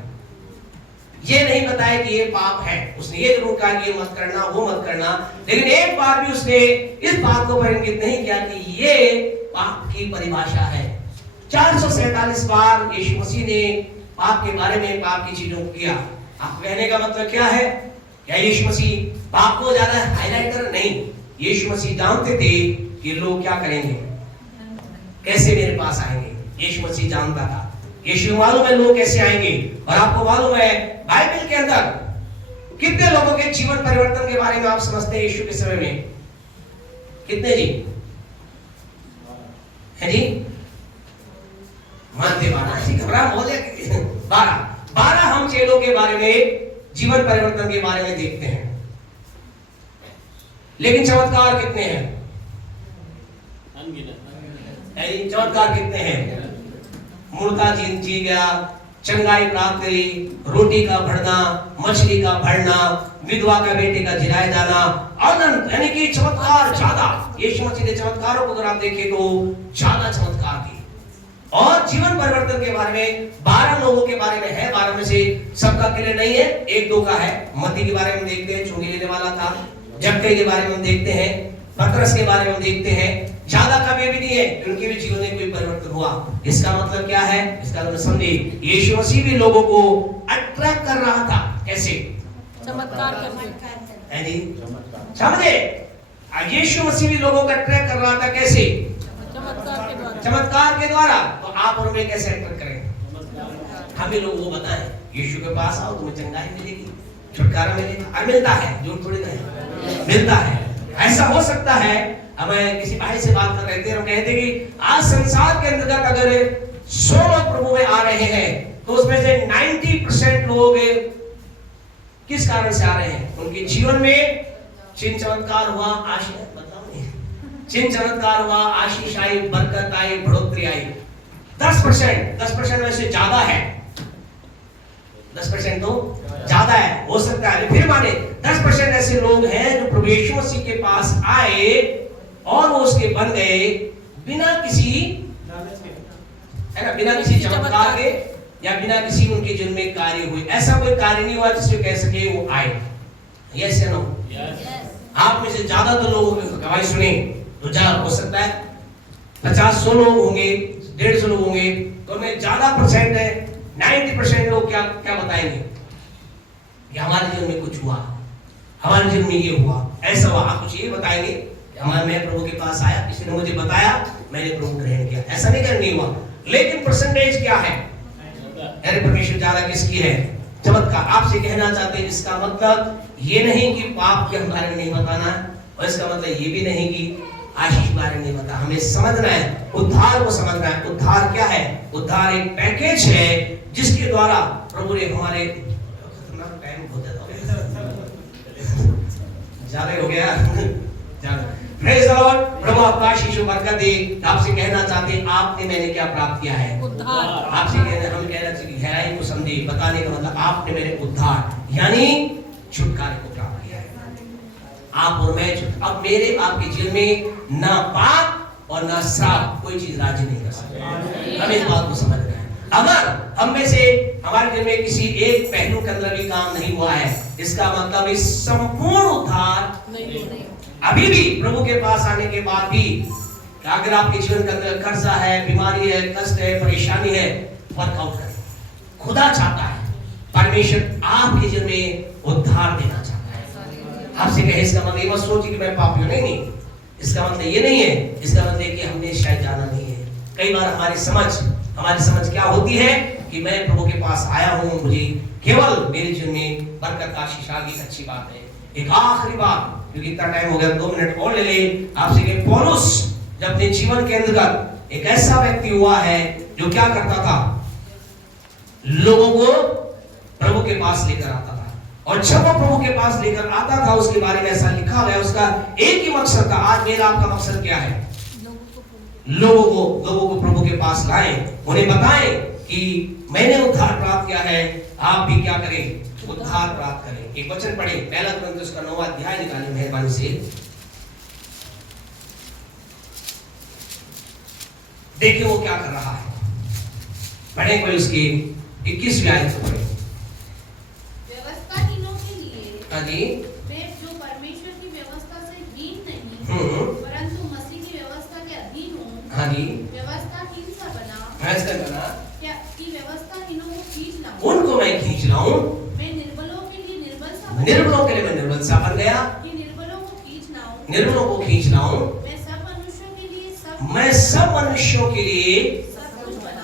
ये नहीं बताया कि ये पाप है। उसने ये जरूर कहा कि ये मत करना, वो मत करना, लेकिन एक बार भी उसने इस बात को परिभाषित नहीं किया कि ये पाप की परिभाषा है। 447 बार यीशु मसीह ने पाप के बारे में, पाप की चीजों को किया। आप कहने का मतलब क्या है, क्या यीशु मसीह पाप को ज्यादा हाईलाइट कर? नहीं, यीशु मसीह जानते थे कि लोग क्या करेंगे, कैसे मेरे पास आएंगे। यीशु मसीह जानता था, यीशु मालूम है लोग कैसे आएंगे। और आपको मालूम है बाइबल के अंदर कितने लोगों के जीवन परिवर्तन के बारे में आप समझते हैं यीशु के समय में? कितने जी है जी? मानते 12, घबरा बोले 12 हम चेलों के बारे में, जीवन परिवर्तन के बारे में देखते हैं। लेकिन चमत्कार कितने हैं? चमत्कार कितने हैं? मुर्दा जी गया, चंगाई प्राप्त करी, रोटी का बढ़ना, मछली का बढ़ना, विधवा का बेटे का जिलाया जाना, अनंत, यानी कि चमत्कार ज्यादा। यीशु मसीह ने चमत्कारों को अगर आप देखें तो ज्यादा चमत्कार किए। और जीवन परिवर्तन के बारे में 12 लोगों के बारे में है। 12 में से सबका क्लियर नहीं है, 1-2 का है। मत्ती के बारे में देखते हैं, चुंगी लेने वाला था। जक्कई के बारे में हम देखते हैं, पतरस के बारे में हम देखते हैं। ज्यादा का भी नहीं है, उनके भी जीवन में कोई परिवर्तन हुआ। इसका मतलब क्या है? इसका मतलब समझिए, यीशु मसीह भी लोगों को अट्रैक्ट कर रहा था। कैसे? चमत्कार करके, है जी, समझे? यीशु मसीह भी लोगों को अट्रैक्ट कर रहा था। कैसे? चमत्कार के द्वारा। चमत्कार के द्वारा। तो आप और मैं कैसे अट्रैक्ट करें? हमें लोगों को बताएं, यीशु के पास आओ, तुम्हें चंगाई मिलेगी, छुटकारा मिलेगा। और मिलता है, झूठ थोड़ी नहीं, मिलता है। ऐसा हो सकता है, हमें किसी भाई से बात कर रहे थे, हम कहते कि आज संसार के अंतर्गत अगर 100 लोग प्रभु में आ रहे हैं तो उसमें से 90% लोग किस कारण से आ रहे हैं? उनके जीवन में चिन्ह चमत्कार हुआ, आशीष, चिन्ह चमत्कार हुआ, आशीष आई, बरकत आई, बढ़ोतरी आई। 10% वैसे ज्यादा है, 10% तो ज्यादा है, हो सकता है। फिर माने 10% ऐसे लोग हैं जो प्रभु यीशु मसीह के पास आए और वो उसके बन गए बिना किसी, है ना, बिना किसी चमत्कार के या बिना किसी उनके जीवन में कार्य हुए। ऐसा कोई कार्य नहीं हुआ जिससे कह सके वो आए। यस या नो? आप में से ज्यादा तो लोगों की गवाही सुने तो ज्यादा हो सकता है 50-100 लोग होंगे, 150 लोग होंगे, तो में ज्यादा परसेंट है 90% लोग क्या क्या बताएंगे कि हमारे जीवन में कुछ हुआ, हमारे जीवन में ये हुआ, ऐसा हुआ। आप कुछ ये बताएंगे कि हमारे, मैं प्रभु के पास आया, किसी ने मुझे बताया, मैंने प्रभु ग्रहण किया। ऐसा नहीं करनी हुआ, लेकिन परसेंटेज क्या है? अरे परमेश्वर ज्यादा किसकी है? चमत्कार। आपसे कहना चाहते हैं, इसका मतलब ये नहीं कि पाप के बारे में नहीं बताना है, और इसका मतलब ये भी नहीं कि आशीष के बारे में नहीं बता। हमें समझना है, उद्धार को समझना है। उद्धार क्या है? उद्धार एक पैकेज है जिसके द्वारा प्रभु ने हमारे ज्यादा हो गया ज्यादा। Praise the Lord. प्रभु आपका आशीष और बरकत दे। आपसे कहना चाहते हैं आपने मैंने क्या प्राप्त किया है? उद्धार। आपसे हम कहना चाहिए गहराई को समझे, बताने का मतलब आपने मेरे उद्धार यानी छुटकारे को प्राप्त किया है। आप और मैं अब मेरे आपके जीवन में ना पाप और ना श्राप कोई चीज राज्य नहीं कर सकती। हमें इस बात को समझना है। अगर हम में से हमारे जीवन में किसी एक पहलू के अंदर भी काम नहीं हुआ है, इसका मतलब इस संपूर्ण उद्धार अभी भी प्रभु के पास आने के बाद भी अगर आपके जीवन के अंदर कर्जा है, बीमारी है, कष्ट है, परेशानी है, वर्कआउट करें। खुदा चाहता है, परमेश्वर आपके जीवन में उद्धार देना चाहता है। आपसे कहे इसका मतलब ये मत सोचिए कि मैं पापी हूं, नहीं, इसका मतलब ये नहीं है। इसका मतलब कि हमने शायद जाना नहीं है। कई बार हमारी समझ क्या होती है कि मैं प्रभु के पास आया हूं, मुझे केवल मेरे जीवन में बरकत आशीष आ गई, अच्छी बात है। एक आखिरी बात, क्योंकि इतना टाइम हो गया, 2 मिनट और ले ले। आपसे कहे पौलुस जब अपने जीवन के अंदर एक ऐसा व्यक्ति हुआ है जो क्या करता था, लोगों को प्रभु के पास लेकर आता था। और जब वो प्रभु के पास लेकर आता था, उसके बारे में ऐसा लिखा हुआ है, उसका एक ही मकसद था। आज मेरा आपका मकसद क्या है? लोगों को प्रभु के पास लाए, उन्हें बताएं कि मैंने उद्धार प्राप्त किया है, आप भी क्या करें? उद्धार प्राप्त करें। एक वचन पढ़े, पहला कुरिन्थियों का 9वां अध्याय निकालें मेहरबानी से। देखिए वो क्या कर रहा है। पढ़े कोई उसकी 21वीं आयत को पढ़े। व्यवस्थाहीनों के लिए हाँ जी, वे जो परमेश्वर की व्यवस्था से हीन नहीं परंतु मसीह की व्यवस्था के अधीन हो। हाँ जी, व्यवस्थाहीन सा बना क्या कि व्यवस्थाहीनों को खींच लाऊं। उनको मैं खींच लाऊं। मैं निर्बलों के लिए निर्बल सा निर्बलों के लिए मैं निर्बल सा बन गया। कि निर्बलों को खींच लाऊं। निर्बलों को खींच लाऊं। मैं सब मनुष्यों के लिए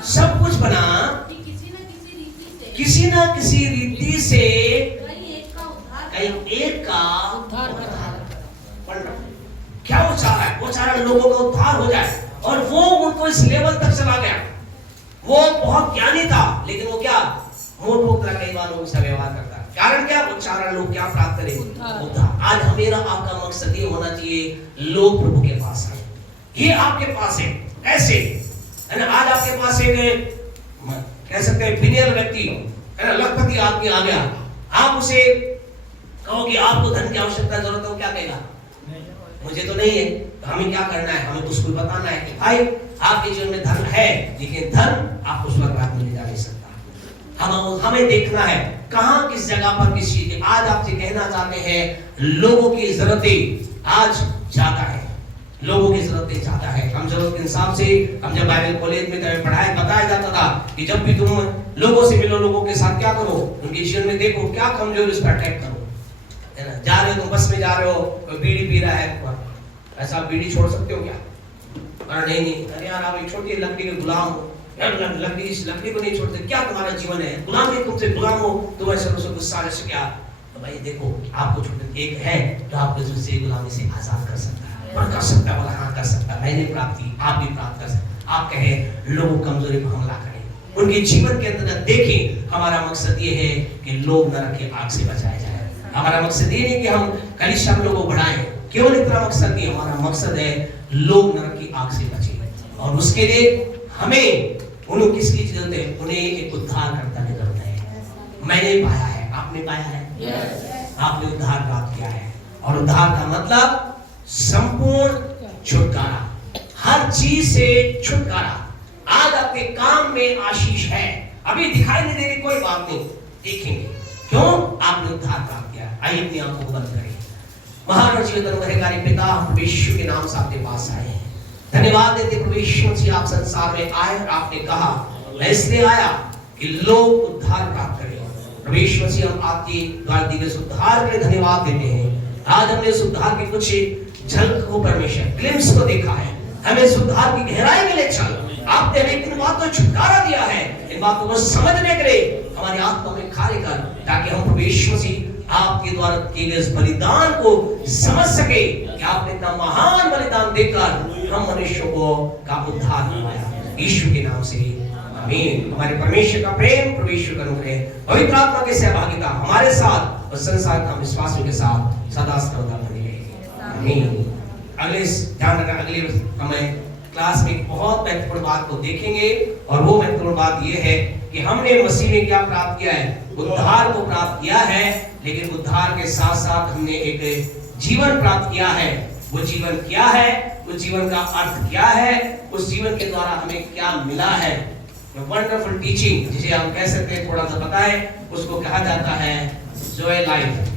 सब सब कुछ बना कि किसी न किसी रीति से कई एक का उद्धार करना। क्या वो चाह रहा है? वो चाह रहा है लोगों का उद्धार हो जाए। और वो उनको इस लेवल तक चला गया। वो बहुत ज्ञानी था, लेकिन वो क्या मोट कई बार लोगों से व्यवहार करता है। कारण क्या? वो चाह रहा लोग क्या प्राप्त करें? उद्धार। आज मेरा आपका मकसद ये होना चाहिए, लोग प्रभु के पास आए। ये आपके पास है, ऐसे है ना। आज आपके पास एक कह सकते हैं बिनियल व्यक्ति है ना, लखपति आदमी आ गया, आप उसे कहो कि आपको धन की आवश्यकता जरूरत है, वो क्या कहेगा? मुझे तो नहीं है। तो हमें क्या करना है? हमें उसको बताना है कि भाई आपके जीवन में धन है, लेकिन धन आपको स्वर्ग राज्य में ले जा नहीं सकता। हमें देखना है कहां किस जगह पर किस चीज की। आज आपसे कहना चाहते हैं लोगों की जरूरतें आज ज्यादा है, लोगों की जरूरतें ज्यादा है। हम जरूरत के हिसाब से हम जब बाइबल कॉलेज में बताया जाता था कि जब भी तुम लोगों से मिलो, लोगों के साथ क्या करो, उनके जीवन में देखो क्या कमजोरी, उस पर अटैक करो, है ना। जा रहे हो तुम बस में जा रहे हो, बीड़ी पी रहा है, ऐसा बीड़ी छोड़ सकते हो क्या? अरे नहीं, अरे यार आप एक छोटी लकड़ी के गुलाम हो, लकड़ी को नहीं छोड़ते, क्या तुम्हारा जीवन है? गुलाम भी तुमसे गुलाम हो, तुम ऐसे गुस्सा से क्या? तो भाई देखो आपको छोटे एक है जो आपको से गुलामी से आजाद कर सकता है। और कर सकता है, बोला हाँ कर सकता है, मैंने प्राप्त की, आप भी प्राप्त कर सकते। आप कहें लोगों कमजोरी पर हमला करें, उनके जीवन के अंदर देखें। हमारा मकसद ये है कि लोग नरक की आग से बचाए जाए। हमारा मकसद ये नहीं कि हम कलीसिया में लोगों को बढ़ाएं, केवल इतना मकसद नहीं। हमारा मकसद है लोग नरक की आग से बचे। और उसके लिए हमें उन्हें किसकी जरूरत है? उन्हें एक उद्धार करता की जरूरत है। मैंने पाया है, आपने पाया है, आपने उद्धार प्राप्त किया है। और उद्धार का मतलब संपूर्ण छुटकारा, हर चीज से छुटकारा। आज आपके काम में आशीष है, अभी दिखाई नहीं दे रही कोई बात नहीं, देखेंगे क्यों? आपने उद्धार प्राप्त किया। आइए अपनी आंखों को बंद करें। महान और जीवित अनुग्रहकारी पिता, यीशु के नाम से आपके पास आए हैं। धन्यवाद देते प्रभु यीशु जी, आप संसार में आए और आपने कहा मैं इसलिए आया कि लोग उद्धार प्राप्त करें। प्रभु यीशु जी, हम आपके द्वारा दिए गए उद्धार के लिए धन्यवाद देते हैं। आज हमने इस उद्धार के कुछ झलक को, परमेश्वर ग्लिम्स को देखा है। हमें इस उद्धार की गहराई में ले चल। आपने हमें इन बातों को छुटकारा दिया है, इन बातों को समझने के लिए हमारी आत्मा में कार्य कर, ताकि हम प्रभु यीशु जी आपके द्वारा किए गए इस बलिदान को समझ सके कि आपने इतना महान बलिदान देकर हम मनुष्यों को का उद्धार करवाया। यीशु के नाम से आमीन। हमारे परमेश्वर का प्रेम, प्रभु यीशु का अनुग्रह, पवित्र आत्मा की सहभागिता हमारे साथ और संसार का विश्वासियों के साथ सदा सर्वदा बनी रहेगी। आमीन। अगले ध्यान रखना, अगले हमें क्लास में एक बहुत महत्वपूर्ण बात को देखेंगे और वो महत्वपूर्ण बात ये है कि हमने मसीह में क्या प्राप्त किया है, उद्धार को प्राप्त किया है, लेकिन उद्धार के साथ साथ हमने एक जीवन प्राप्त किया है। वो जीवन क्या है, उस जीवन का अर्थ क्या है, उस जीवन के द्वारा हमें क्या मिला है। वंडरफुल टीचिंग जिसे हम कह सकते हैं, थोड़ा सा पता है, उसको कहा जाता है zoe life,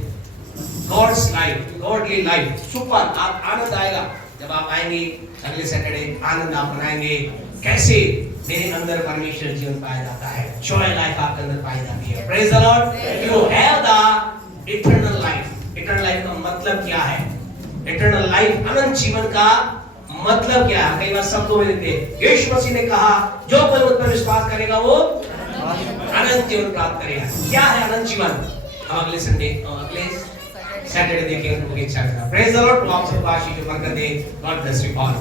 God's life, godly life. Super, आप आनंद आएगा जब आप आएंगे अगले सैटरडे, आनंद आप मनाएंगे कैसे मेरे अंदर परमेश्वर जीवन पाया जाता है, जोए लाइफ आपके अंदर पाई जाती है। Praise the Lord. You have the eternal life. Eternal life का मतलब क्या है? इटर्नल लाइफ, अनंत जीवन का मतलब क्या है? कई बार शब्दों में लिखते हैं, यीशु मसीह ने कहा जो कोई मुझ पर विश्वास करेगा वो अनंत जीवन प्राप्त करेगा। क्या है अनंत जीवन? हम अगले संडे, अगले सैटरडे देखेंगे। इच्छा करा। Praise the Lord. आप सबको आशीष और बरकत दे। God bless you all.